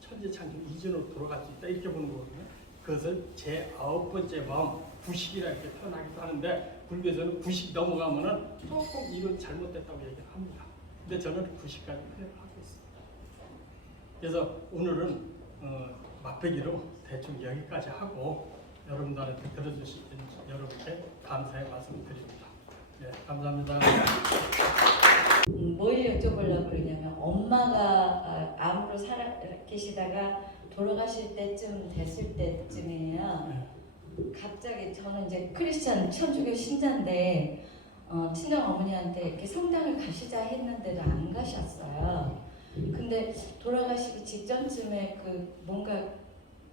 천지창조 이전으로 돌아갈 수 있다 이렇게 보는 거거든요. 그것을 제 9번째 마음 구식이라 이렇게 표현하기도 하는데 불교에서는 구식 넘어가면은 조금 이건 잘못됐다고 얘기를 합니다. 근데 저는 구식까지 표현을 하고 있습니다. 그래서 오늘은 맛배기로 대충 여기까지 하고 여러분들한테 들어주신 여러분께 감사의 말씀을 드립니다. 네, 감사합니다. 뭘 여쭤보려고 그러냐면 엄마가 암으로 살아 계시다가 돌아가실 때쯤 됐을 때쯤이에요. 갑자기 저는 이제 크리스천 천주교 신자인데 친정 어머니한테 이렇게 성당을 가시자 했는데도 안 가셨어요. 근데 돌아가시기 직전쯤에 그 뭔가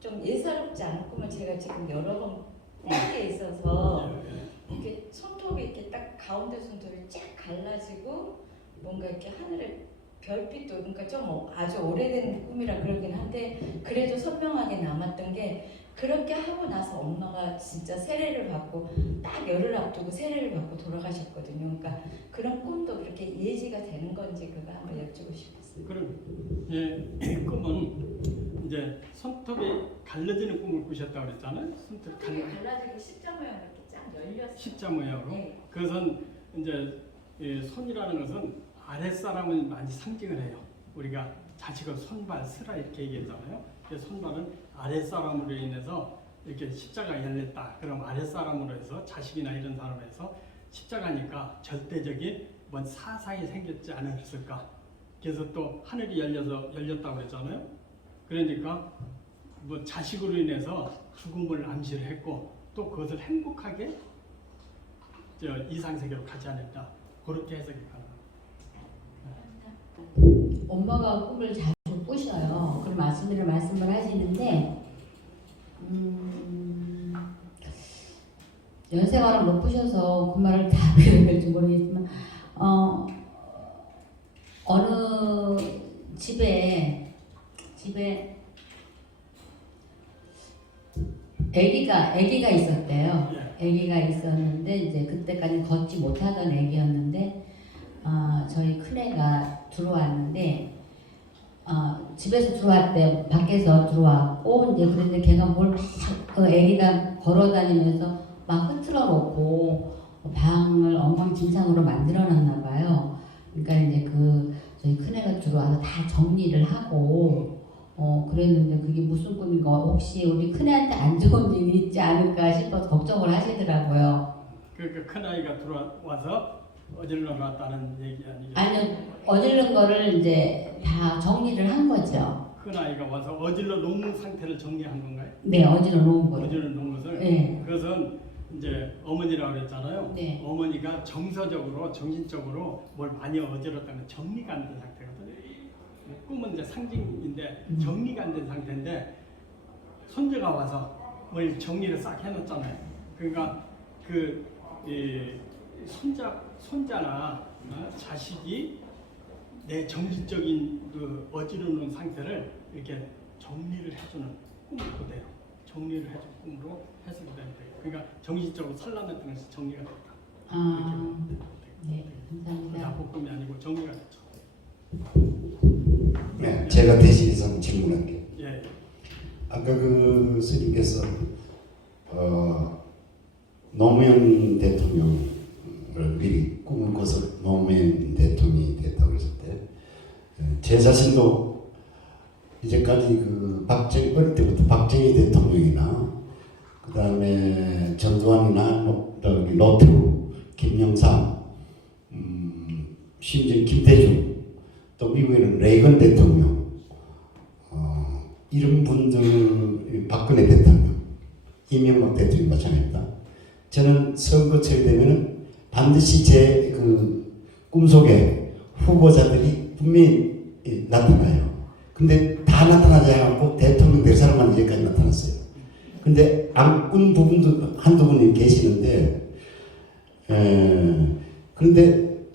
좀 예사롭지 않은 꿈을 제가 지금 여러 번 꾸게 있어서 이렇게 손톱이 이렇게 딱 가운데 손톱이 쫙 갈라지고 뭔가 이렇게 하늘에 별빛도 그러니까 좀 아주 오래된 꿈이라 그러긴 한데 그래도 선명하게 남았던 게 그렇게 하고 나서 엄마가 진짜 세례를 받고 딱 열흘 앞두고 세례를 받고 돌아가셨거든요. 그러니까 그런 꿈도 그렇게 예지가 되는 건지 그거 한번 여쭈고 싶었어요. 그럼 이 꿈은 이제 손톱이 갈라지는 꿈을 꾸셨다고 그랬잖아요. 손톱이 갈라지고 십자 모양 이렇게 쫙 열렸어요. 십자 모양으로. 네. 그것은 이제 이 손이라는 것은 아랫사람을 많이 상징을 해요. 우리가 자식을 손발 쓰라 이렇게 얘기했잖아요. 손발은 아랫사람으로 인해서 이렇게 십자가 열렸다. 그럼 아랫사람으로 해서 자식이나 이런 사람에서 십자가니까 절대적인 뭔 사상이 생겼지 않았을까. 그래서 또 하늘이 열렸다고 그랬잖아요. 그러니까 뭐 자식으로 인해서 죽음을 암시를 했고 또 그것을 행복하게 이상세계로 가지 않았다. 그렇게 해석이 가능합니다. 엄마가 꿈을 자주 꾸셔요. 그런 말씀을 하시는데 연생활을 못 꾸셔서 그 말을 다 외울지 모르겠지만 어느 집에 아기가 있었대요. 아기가 있었는데 이제 그때까지 걷지 못하던 아기였는데 저희 큰애가 들어왔는데 집에서 들어왔대. 밖에서 들어왔고 이제 그런데 걔가 그 아기가 걸어다니면서 막 흐트러 놓고 방을 엉망진창으로 만들어놨나 봐요. 그러니까 이제 저희 큰애가 들어와서 다 정리를 하고 그랬는데 그게 무슨 꿈인가 혹시 우리 큰애한테 안 좋은 일이 있지 않을까 싶어서 걱정을 하시더라고요. 그 큰아이가 들어와서 어질러 놨다는 얘기 아니겠어요? 아니요, 어질른 거를 이제 다 정리를 한 거죠. 큰아이가 와서 어질러 놓은 상태를 정리한 건가요? 네, 어질러 놓은 거예요. 어질러 놓은 것을? 네. 그것은 이제 어머니라고 그랬잖아요. 네. 어머니가 정서적으로, 정신적으로 뭘 많이 어질렀다면 정리가 안 된 상태거든요. 꿈은 이제 상징인데 정리가 안 된 상태인데 손자가 와서 뭘 정리를 싹 해놨잖아요. 그러니까 손자나 자식이 내 정신적인 그 어지르는 상태를 이렇게 정리를 해주는 꿈을 그대로 정리를 해주는 꿈으로 해석이 되는데 그러니까 정신적으로 산란했던 것이 정리가 됐다. 네, 감사합니다. 다 복음이 아니고 정리가 됐죠. 네, 제가 대신해서 한번 질문할게요. 예. 아까 그 스님께서 노무현 대통령을 미리 꿈을 꿔서 노무현 대통령이 됐다고 했을 때 제 자신도 이제까지 어릴 때부터 박정희 대통령이나 그 다음에 전두환이나 노태우, 김영삼, 심지어 김대중, 또 미국에는 레이건 대통령, 이런 분들, 박근혜 대통령, 이명박 대통령 마찬가지입니다. 저는 선거철이 되면은 반드시 제 꿈속에 후보자들이 분명히 나타나요. 근데 다 나타나지 않고 대통령 될 사람만 이제까지 나타났어요. 근데 안 꾼 부분도 한두 분이 계시는데, 그런데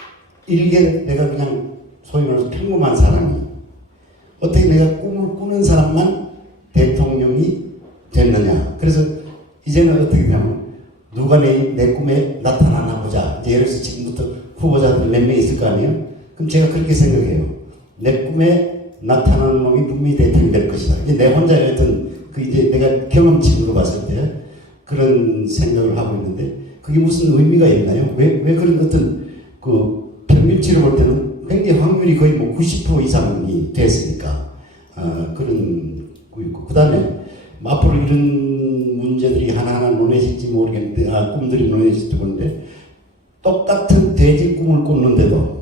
일개 내가 그냥 소위 말해서 평범한 사람이 어떻게 내가 꿈을 꾸는 사람만 대통령이 됐느냐. 그래서 이제는 어떻게 되냐면 누가 내 꿈에 나타나나 보자. 이제 예를 들어서 지금부터 후보자들 몇 명 있을 거 아니에요? 그럼 제가 그렇게 생각해요. 내 꿈에 나타나는 놈이 분명히 대통령이 될 것이다. 이제 내 혼자였던 이제 내가 경험치로 봤을 때 그런 생각을 하고 있는데 그게 무슨 의미가 있나요? 왜 그런 어떤 평균치로 볼 때는 굉장히 확률이 거의 90% 이상이 됐으니까 그런 거 있고 그 다음에 앞으로 이런 문제들이 하나하나 논해질지 모르겠는데 꿈들이 논해질지 모르는데 똑같은 돼지 꿈을 꿨는데도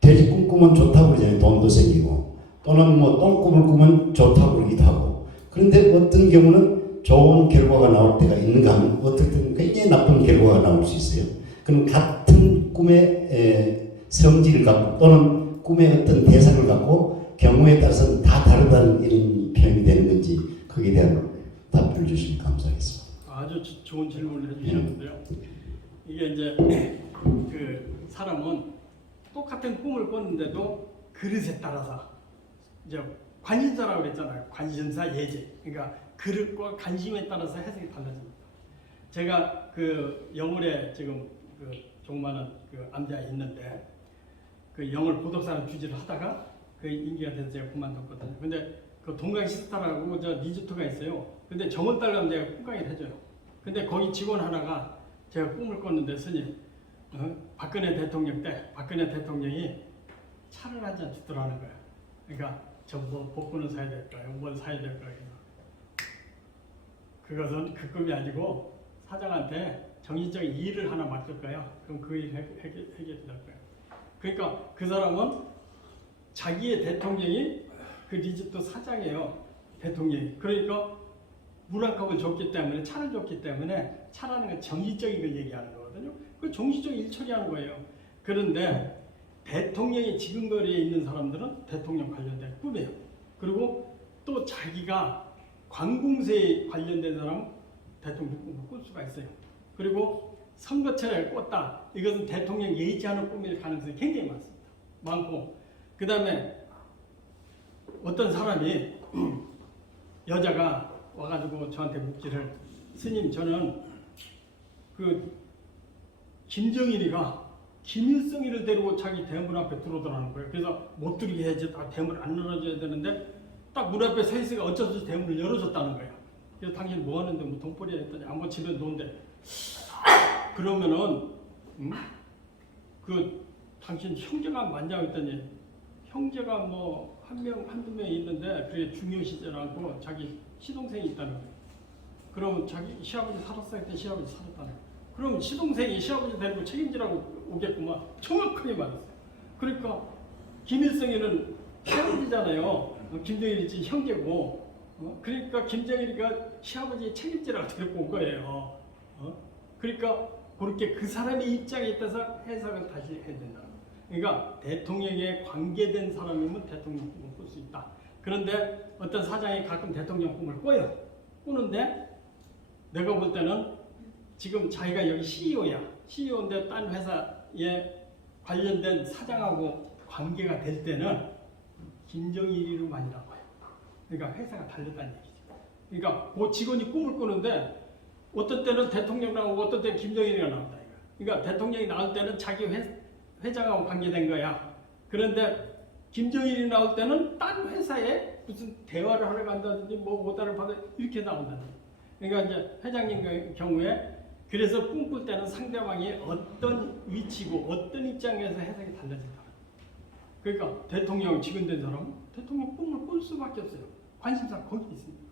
돼지 꿈 꾸면 좋다고 그러잖아요. 돈도 생기고 또는 똥 꿈을 꾸면 좋다고 그러기도 하고 그런데 어떤 경우는 좋은 결과가 나올 때가 있는가 하면 어떻든 굉장히 나쁜 결과가 나올 수 있어요. 그럼 같은 꿈의 성질을 갖고 또는 꿈의 어떤 대상을 갖고 경우에 따라서는 다 다르다는 이런 표현이 되는 건지 거기에 대한 답변을 주시면 감사하겠습니다. 아주 좋은 질문을 해주셨는데요. 이게 이제 그 사람은 똑같은 꿈을 꿨는데도 그릇에 따라서 이제 관심사라고 그랬잖아요. 관심사 예제. 그러니까 그릇과 관심에 따라서 해석이 달라집니다. 제가 그 영월에 지금 그 조그마한 그 암자에 있는데 그 영월 보덕사는 주지를 하다가 그 인기가 돼서 제가 그만뒀거든요. 근데 그 동강시스타라고 저 리조트가 있어요. 근데 정원달 가면 제가 꿈강의를 해줘요. 근데 거기 직원 하나가 제가 꿈을 꿨는데 스님 박근혜 대통령 때 박근혜 대통령이 차를 한 잔 주더라는 거예요. 그러니까 저 뭐 복권을 사야 될까요? 뭘 사야 될까요? 그것은 그 꿈이 아니고 사장한테 정신적인 일을 하나 맡길 거야. 그럼 그 일 해결될 거야. 그러니까 그 사람은 자기의 대통령이 그 리조트 사장이에요. 대통령이. 그러니까 물 한 컵을 줬기 때문에 차를 줬기 때문에 차라는 건 정신적인 걸 얘기하는 거거든요. 그 정신적인 일 처리하는 거예요. 그런데 대통령이 지근거리에 있는 사람들은 대통령 관련된 꿈이에요. 그리고 또 자기가 관공서에 관련된 사람은 대통령 꿈을 꿀 수가 있어요. 그리고 선거철에 꿨다. 이것은 대통령 예지하는 꿈일 가능성이 굉장히 많습니다. 많고 그 다음에 어떤 사람이 여자가 와가지고 저한테 묻기를 스님 저는 그 김정일이가 김일성이를 데리고 자기 대문 앞에 들어오더라는 거예요. 그래서 못 들게 해야지 다 대문을 안 열어줘야 되는데 딱 문 앞에 서 있으니까 어쩔 수 없이 대문을 열어줬다는 거예요. 그래서 당신 뭐 하는데 뭐 돈벌이 했더니 아무 집에 놓은데 그러면은 그 당신 형제가 많냐고 했더니 형제가 뭐 한두 명 있는데 그게 중요시지 않고 자기 시동생이 있다는 거예요. 그러면 자기 시아버지 살았어 했더니 시아버지 살았다는 거예요. 그럼 시동생이 시아버지 데리고 책임지라고 오겠구만. 정확하게 말했어요. 그러니까 김일성이는 시아버지잖아요. 김정일이 형제고. 그러니까 김정일이가 시아버지 책임지라고 데리고 온 거예요. 그러니까 그렇게 그 사람의 입장에 따라서 해석을 다시 해야 된다. 그러니까 대통령에 관계된 사람이면 대통령 꿈을 꿀 수 있다. 그런데 어떤 사장이 가끔 대통령 꿈을 꿔요. 꾸는데 내가 볼 때는 지금 자기가 여기 CEO야. CEO인데 딴 회사에 관련된 사장하고 관계가 될 때는 김정일이로 많이 나와요. 그러니까 회사가 달렸다는 얘기죠. 그러니까 그 직원이 꿈을 꾸는데 어떤 때는 대통령 나오고 어떤 때는 김정일이가 나온다. 그러니까 대통령이 나올 때는 자기 회장하고 관계된 거야. 그런데 김정일이 나올 때는 딴 회사에 무슨 대화를 하러 간다든지 뭐 오다를 받아 이렇게 나온다는 거야. 그러니까 이제 회장님 경우에 그래서 꿈꿀 때는 상대방이 어떤 위치고 어떤 입장에서 해석이 달라진다. 그러니까 대통령 직원된 사람은 대통령 꿈을 꿀 수밖에 없어요. 관심사 거기 있습니다.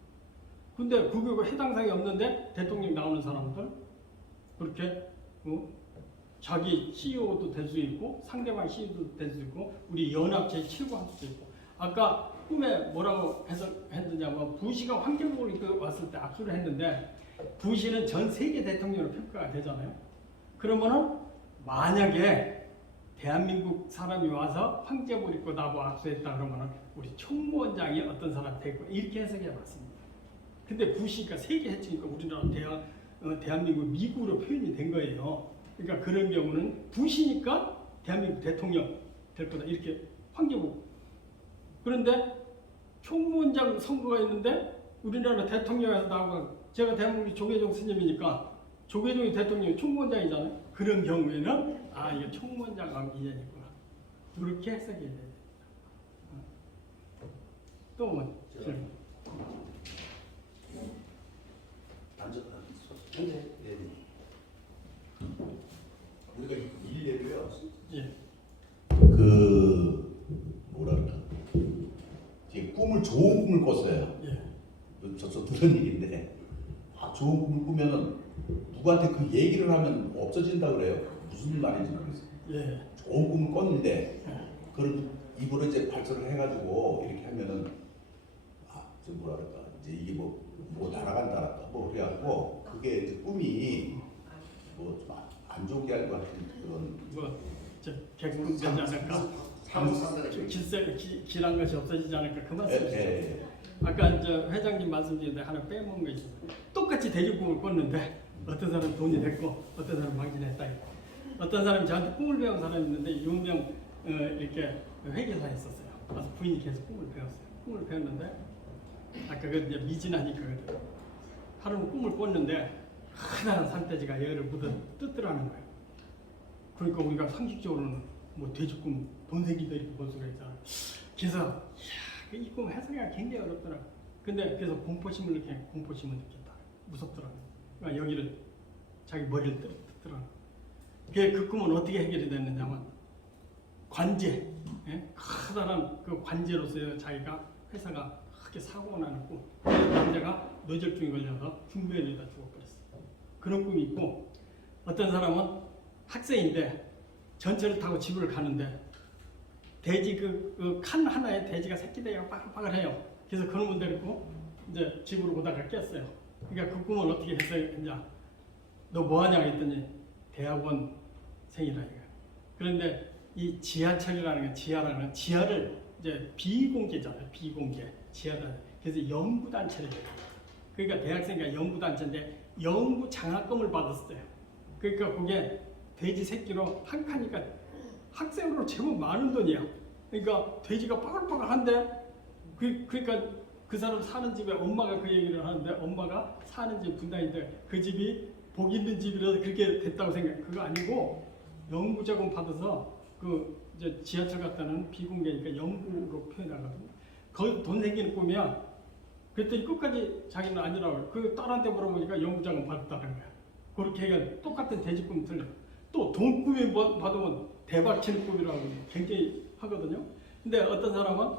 근데 그게 해당 사항이 없는데 대통령 나오는 사람들 그렇게 자기 CEO도 될 수 있고 상대방 CEO도 될 수 있고 우리 연합 제7구 할 수도 있고 아까 꿈에 뭐라고 해석했느냐면 부시가 환경부를 왔을 때 악수를 했는데 부시는 전 세계 대통령으로 평가가 되잖아요. 그러면은 만약에 대한민국 사람이 와서 황제복 입고 나보고 악수했다 그러면은 우리 총무원장이 어떤 사람 되고 이렇게 해석해 봤습니다. 근데 부시가 세계 해치니까 우리나라 대한민국 미국으로 표현이 된 거예요. 그러니까 그런 경우는 부시니까 대한민국 대통령 될 거다 이렇게 황제복. 그런데 총무원장 선거가 있는데 우리나라 대통령에서 나오고 제가 대한민국 조계종 스님이니까 조계종이 대통령이 총무원장이잖아요. 그런 경우에는 아 이게 총무원장하고 인연이구나. 그렇게 해석해야 돼요. 또 뭐? 우리가 일례로요. 예. 그 뭐랄까 이제 꿈을 좋은 꿈을 꿨어요. 예. 저 들은 얘기인데 좋은 꿈을 꾸면은 누구한테 그 얘기를 하면 없어진다 그래요. 무슨 말인지 모르겠어요. 예. 좋은 꿈을 꿨는데 그걸 입으로 이제 발설을 해가지고 이렇게 하면은 좀 뭐랄까 이제 이게 뭐 날아간다랄까 뭐 그래갖고 그게 이제 꿈이 뭐 좀 안 좋은 게 아니고 하여튼 그런 뭐저 개구름 되지 않을까? 길한 것이 없어지지 않을까 그 말씀이시죠? 아까 이제 회장님 말씀 중에 하나 빼먹은 거 있어요. 똑같이 돼지꿈을 꿨는데 어떤 사람은 돈이 됐고 어떤 사람은 망신했다. 어떤 사람이 저한테 꿈을 배운 사람이 있는데 유명 이렇게 회계사에 있었어요. 그래서 부인이 계속 꿈을 배웠어요. 꿈을 배웠는데 아까 그 이제 미진하니까 하루는 꿈을 꿨는데 커다란 산돼지가 얘를 묻어 뜯더라는 거예요. 그러니까 우리가 상식적으로는 뭐 돼지꿈 돈 생기다 이렇게 볼 수가 있잖아. 그래서 이 꿈 해석하기가 굉장히 어렵더라. 근데 그래서 공포심을 느꼈다. 무섭더라고. 그러니까 여기를 자기 머리를 뜯더라고. 그 꿈은 어떻게 해결이 됐느냐면 관제, 예? 커다란 그 관제로서 자기가 회사가 크게 사고가 나는 꿈. 남자가 뇌졸중에 걸려서 중매를 다 죽어버렸어. 그런 꿈이 있고 어떤 사람은 학생인데 전철을 타고 집을 가는데 돼지 그 칸 하나에 돼지가 새끼대가 빠글빠글해요. 그래서 그놈을 데리고 이제 집으로 오다가 깼어요. 그러니까 그 꿈을 어떻게 했냐? 너 뭐하냐 했더니 대학원생이라 이거. 그런데 이 지하철이라는 게 지하를 이제 비공개잖아요. 비공개 지하다. 그래서 연구단체래요. 그러니까 대학생이가 연구단체인데 연구 장학금을 받았어요. 그러니까 그게 돼지 새끼로 한 칸이니까 학생으로 제법 많은 돈이야. 그러니까 돼지가 빠글빠글한데 그러니까 그 사람 사는 집에 엄마가 그 얘기를 하는데 엄마가 사는 집 분당인데 그 집이 복 있는 집이라서 그렇게 됐다고 생각해. 그거 아니고 연구자금 받아서 그 이제 지하철 갔다는 비공개니까 연구로 표현하거든요. 거기 돈 생기는 꿈이야. 그랬더니 끝까지 자기는 아니라고 그래. 그 딸한테 물어보니까 연구자금 받았다는 거야. 그렇게 해가 똑같은 돼지 꿈 틀려. 또 돈 꿈이 받으면 대박 치는 꿈이라고 굉장히 하거든요. 근데 어떤 사람은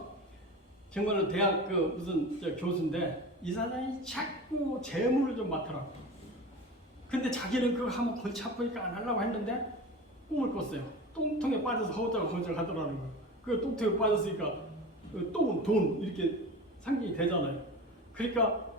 정말로 대학 그 무슨 교수인데 이 사장이 자꾸 재물을 좀 맡으라고. 근데 자기는 그거 하면 골치 아프니까 안 하려고 했는데 꿈을 꿨어요. 똥통에 빠져서 허우적허우적 하더라는 거예요. 그 똥통에 빠졌으니까 그 똥은 돈 이렇게 상징이 되잖아요. 그러니까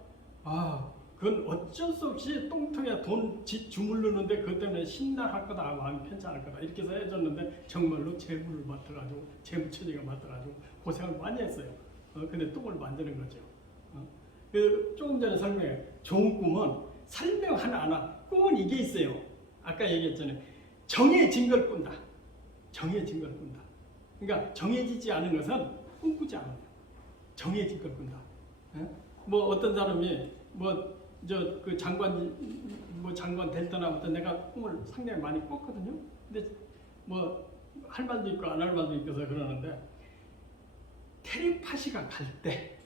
그건 어쩔 수 없이 똥통에 돈 주물르는데 그것 때문에 심란할 거다, 마음이 편찮을 거다 이렇게 해서 해줬는데 정말로 재물을 맡아가지고 재무처리가 맡아가지고 고생을 많이 했어요. 근데 똥을 만드는 거죠. 그 조금 전에 설명해. 좋은 꿈은 설명 하나 꿈은 이게 있어요. 아까 얘기했잖아요. 정해진 걸 꾼다. 정해진 걸 꾼다. 그러니까 정해지지 않은 것은 꿈꾸지 않아요. 정해진 걸 꾼다. 뭐 어떤 사람이 그 장관 될 때나부터 내가 꿈을 상당히 많이 꿨거든요. 근데 할 말도 있고 안 할 말도 있어서 그러는데 텔레파시가 갈 때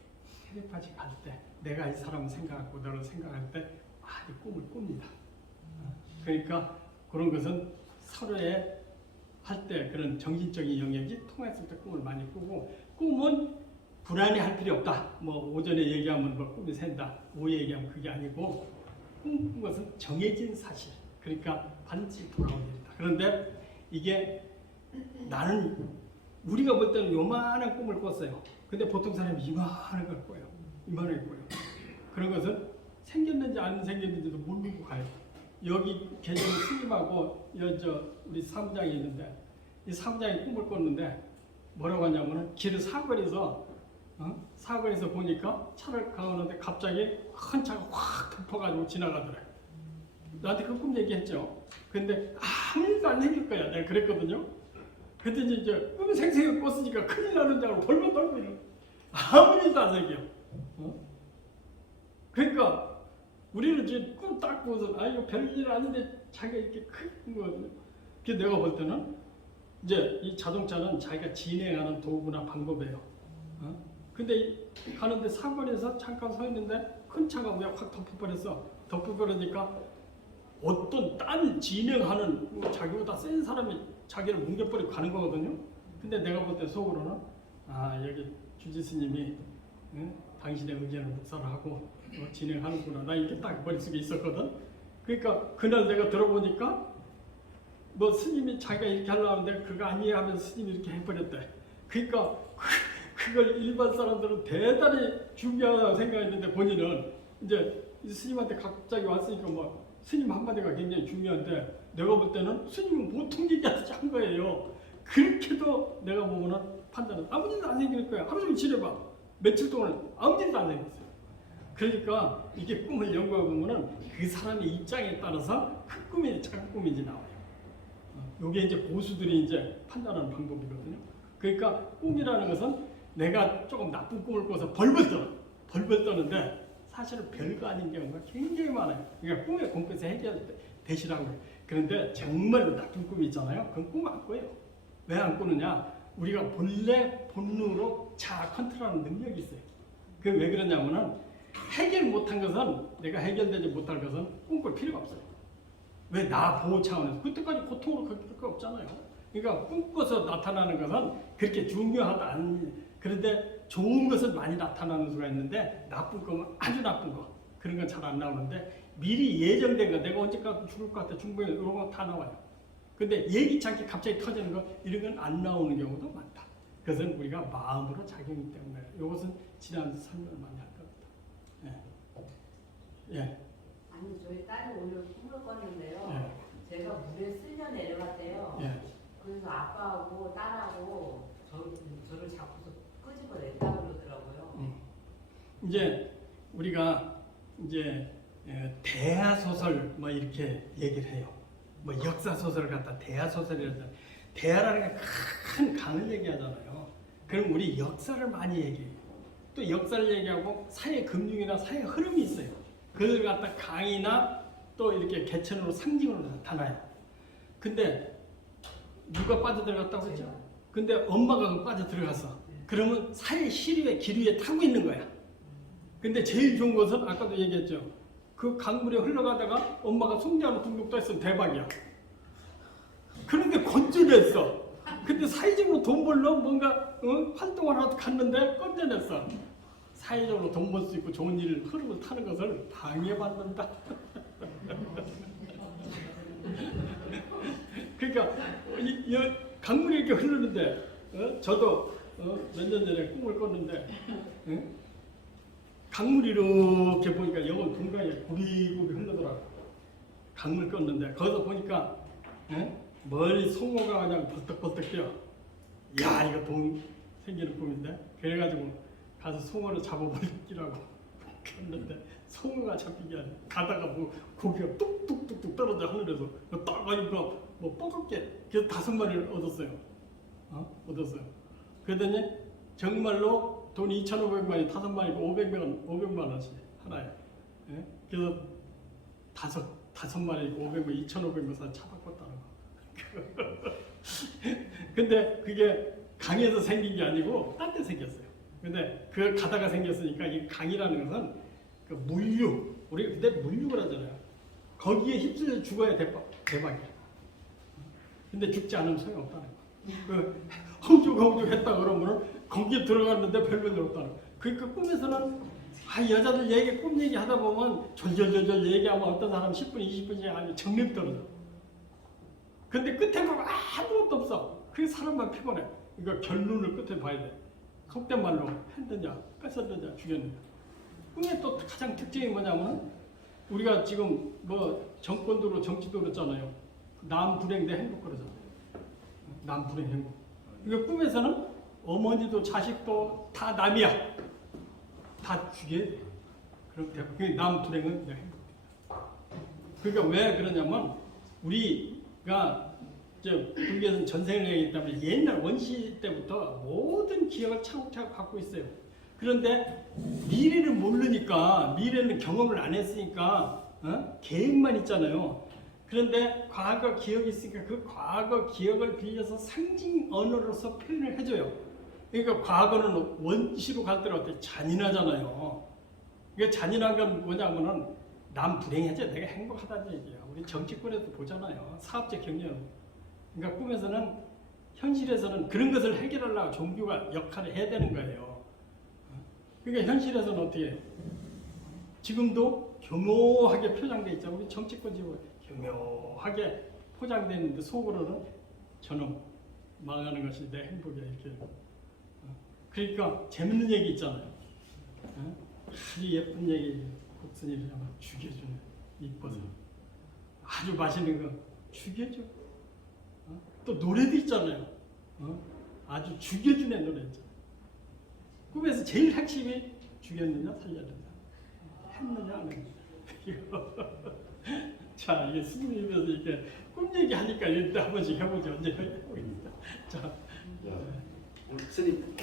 내가 이 사람을 생각하고 너를 생각할 때 이 꿈을 꿉니다. 그러니까 그런 것은 서로의 할 때 그런 정신적인 영역이 통했을 때 꿈을 많이 꾸고 꿈은 불안해할 필요 없다. 오전에 얘기하면 꿈이 샌다. 오후에 얘기하면 그게 아니고 꿈꾼 것은 정해진 사실. 그러니까 반드시 돌아오는 일이다. 그런데 이게 나는 우리가 볼 때는 요만한 꿈을 꿨어요. 근데 보통 사람이 이만한 걸 꿔요. 이만한 꿔요. 그런 것은 생겼는지 안 생겼는지도 모르고 가요. 여기 계시는 스님하고 우리 사무장이 있는데 이 사무장이 꿈을 꿨는데 뭐라고 하냐면은 길을 사거리에서 보니까 차를 가오는데 갑자기 큰 차가 확 덮어가지고 지나가더래. 나한테 그 꿈 얘기했죠. 근데 아무 일도 안 생길 거야. 내가 그랬거든요. 그랬더니 이제 꿈이 생생하게 꿨으니까 큰일 나는 줄 알고 벌벌 떨고 이러. 아무 일도 안 생겨. 그러니까 우리는 이제 꿈 딱 꾸고서 이거 별일 아닌데 자기가 이렇게 큰 거거든요. 그래서 내가 볼 때는 이제 이 자동차는 자기가 진행하는 도구나 방법이에요. 근데 가는데 사거리에서 잠깐 서 있는데 큰 차가 왜 확 덮어버렸어. 덮어버리니까 어떤 딴 진행하는 자기보다 센 사람이 자기를 뭉개버리고 가는 거거든요. 근데 내가 볼 때 속으로는 여기 주지 스님이 당신의 의견을 묵살을 하고 진행하는구나. 나 이렇게 딱 머릿속에 있었거든. 그러니까 그날 내가 들어보니까 스님이 자기가 이렇게 하려고 하는데 그거 아니에요 하면서 스님이 이렇게 해버렸대. 그러니까 그걸 일반 사람들은 대단히 중요하다고 생각했는데 본인은 이제 스님한테 갑자기 왔으니까 스님 한마디가 굉장히 중요한데 내가 볼 때는 스님은 보통 얘기하듯이 한 거예요. 그렇게도 내가 보면은 판단은 아무 일도 안 생길 거야. 하루 종일 지내봐. 며칠 동안 아무 일도 안 생겼어요. 그러니까 이게 꿈을 연구해 보면은 그 사람의 입장에 따라서 큰 꿈인지 작은 꿈인지 나와요. 이게 이제 고수들이 이제 판단하는 방법이거든요. 그러니까 꿈이라는 것은 내가 조금 나쁜 꿈을 꿔서 벌벌 떠는데 사실은 별거 아닌 경우가 굉장히 많아요. 그러니까 꿈의 공포에서 해결되시라고 해요. 그런데 정말로 나쁜 꿈이 있잖아요. 그건 꿈 안 꿔요. 왜 안 꾸느냐? 우리가 본래 본능으로 자아 컨트롤하는 능력이 있어요. 그게 왜 그러냐면은 해결 못한 것은 내가 해결되지 못할 것은 꿈꿀 필요가 없어요. 왜 나 보호 차원에서 그때까지 고통으로 겪을 거 없잖아요. 그러니까 꿈꿔서 나타나는 것은 그렇게 중요하다 아니 그런데 좋은 것은 많이 나타나는 수가 있는데 나쁜 거면 아주 나쁜 거 그런 건 잘 안 나오는데 미리 예정된 거 내가 언제까지 죽을 것 같아 충분히 이런 거 다 나와요. 근데 예기치 않게 갑자기 터지는 거 이런 건 안 나오는 경우도 많다. 그것은 우리가 마음으로 작용이기 때문에 이것은 지난 설명을 많이 할 겁니다. 예. 예. 아니 저희 딸이 오늘 꿈을 꿨는데요. 예. 제가 물에 쓸려 내려갔대요. 예. 그래서 아빠하고 딸하고 저를 잡고서 끄집어냈다고 그러더라고요. 이제 우리가 이제 대하 소설 뭐 이렇게 얘기를 해요. 뭐 역사 소설을 갖다 대하 소설이라잖아요. 대하라는 게 큰 강을 얘기하잖아요. 그럼 우리 역사를 많이 얘기해요. 또 역사를 얘기하고 사회 금융이나 사회 흐름이 있어요. 그걸 갖다 강이나 또 이렇게 개천으로 상징으로 나타나요. 근데 누가 빠져들어갔다고 했죠? 근데 엄마가 빠져들어갔어. 그러면 사회 시류의 기류에 타고 있는 거야. 근데 제일 좋은 것은 아까도 얘기했죠. 그 강물에 흘러가다가 엄마가 송장으로 둥둥 떠있으면 대박이야. 그런데 건져냈어. 근데 사회적으로 돈 벌러 뭔가 활동을 하러 갔는데 건져냈어. 사회적으로 돈 벌 수 있고 좋은 일 흐름을 타는 것을 방해받는다. 그러니까 이 강물이 이렇게 흐르는데 저도 몇 년 전에 꿈을 꿨는데 강물이 이렇게 보니까 영원 동강에 굽이굽이 흐르더라고. 강물 껐는데 거기서 보니까 멀리 송어가 그냥 벌떡벌떡 뛰어. 야 이거 돈 생기는 꿈인데 그래가지고 가서 송어를 잡아버리라고 켰는데 송어가 잡히기 아니라 가다가 뭐 고기가 뚝뚝뚝뚝 떨어져 하늘에서 떠가니까 뭐 뻐겁게 그래서 5마리를 얻었어요. 얻었어요. 그러더니 정말로 돈 2,500만이 5마리고 500만 원씩 하나에. 예? 그래서 5마리고 500만 2,500만 원 차바꿨다는 거. 근데 그게 강에서 생긴 게 아니고 딴 데 생겼어요. 근데 그 가다가 생겼으니까 이 강이라는 것은 그 물류, 우리 그때 물류를 하잖아요. 거기에 휩쓸려 죽어야 대박이야. 근데 죽지 않으면 소용없다는 거. 그 헝죽 했다 그러면은 거기에 들어갔는데 별별 없다는 거. 그러니까 꿈에서는 여자들 꿈 얘기 하다 보면 졸졸졸 얘기하면 어떤 사람 10분, 20분씩 아주 정립 떨어져. 근데 끝에 보면 아무것도 없어. 그게 사람만 피곤해. 그러니까 결론을 끝에 봐야 돼. 속된 말로 했느냐, 뺏었느냐, 죽였느냐. 꿈의 또 가장 특징이 뭐냐면 우리가 지금 뭐 정권도 정치도 그렇잖아요. 남 불행 대 행복 그러잖아요. 남 불행 행복. 그러니까 꿈에서는 어머니도 자식도 다 남이야. 다 죽여야 돼. 그럼 남 불행은 그냥 행복. 그러니까 왜 그러냐면 우리가 불교에서는 전생을 얘기하기 때문에 옛날 원시 때부터 모든 기억을 차곡차곡 갖고 있어요. 그런데 미래를 모르니까 미래는 경험을 안 했으니까 계획만 있잖아요. 그런데 과거 기억이 있으니까 그 과거 기억을 빌려서 상징 언어로서 표현을 해줘요. 그러니까 과거는 원시로 갈 때는 어때? 잔인하잖아요. 그러니까 잔인한 건 뭐냐면은 남 불행해져 내가 행복하다는 얘기야. 우리 정치권에도 보잖아요. 사업적 경영. 그러니까 꿈에서는 현실에서는 그런 것을 해결하려고 종교가 역할을 해야 되는 거예요. 그러니까 현실에서는 어떻게 해요? 지금도 교묘하게 표장돼 있잖아요. 우리 정치권 지금 교묘하게 포장되어 있는데 속으로는 저는 망하는 것이 내 행복이야 이렇게. 그러니까 재밌는 얘기 있잖아요. 아주 예쁜 얘기 국스님이 아마 죽여주네. 이뻐서 아주 맛있는 거 죽여줘. 또 노래도 있잖아요. 아주 죽여주네 노래 있잖아요. 꿈에서 제일 핵심이 죽였느냐 살렸느냐, 했느냐 안 했느냐. 이거. 자, 이게 스님에서 이렇게 꿈 얘기하니까 일단 한 번씩 해보죠. 언제 해보겠습니다. 자, 오늘 스님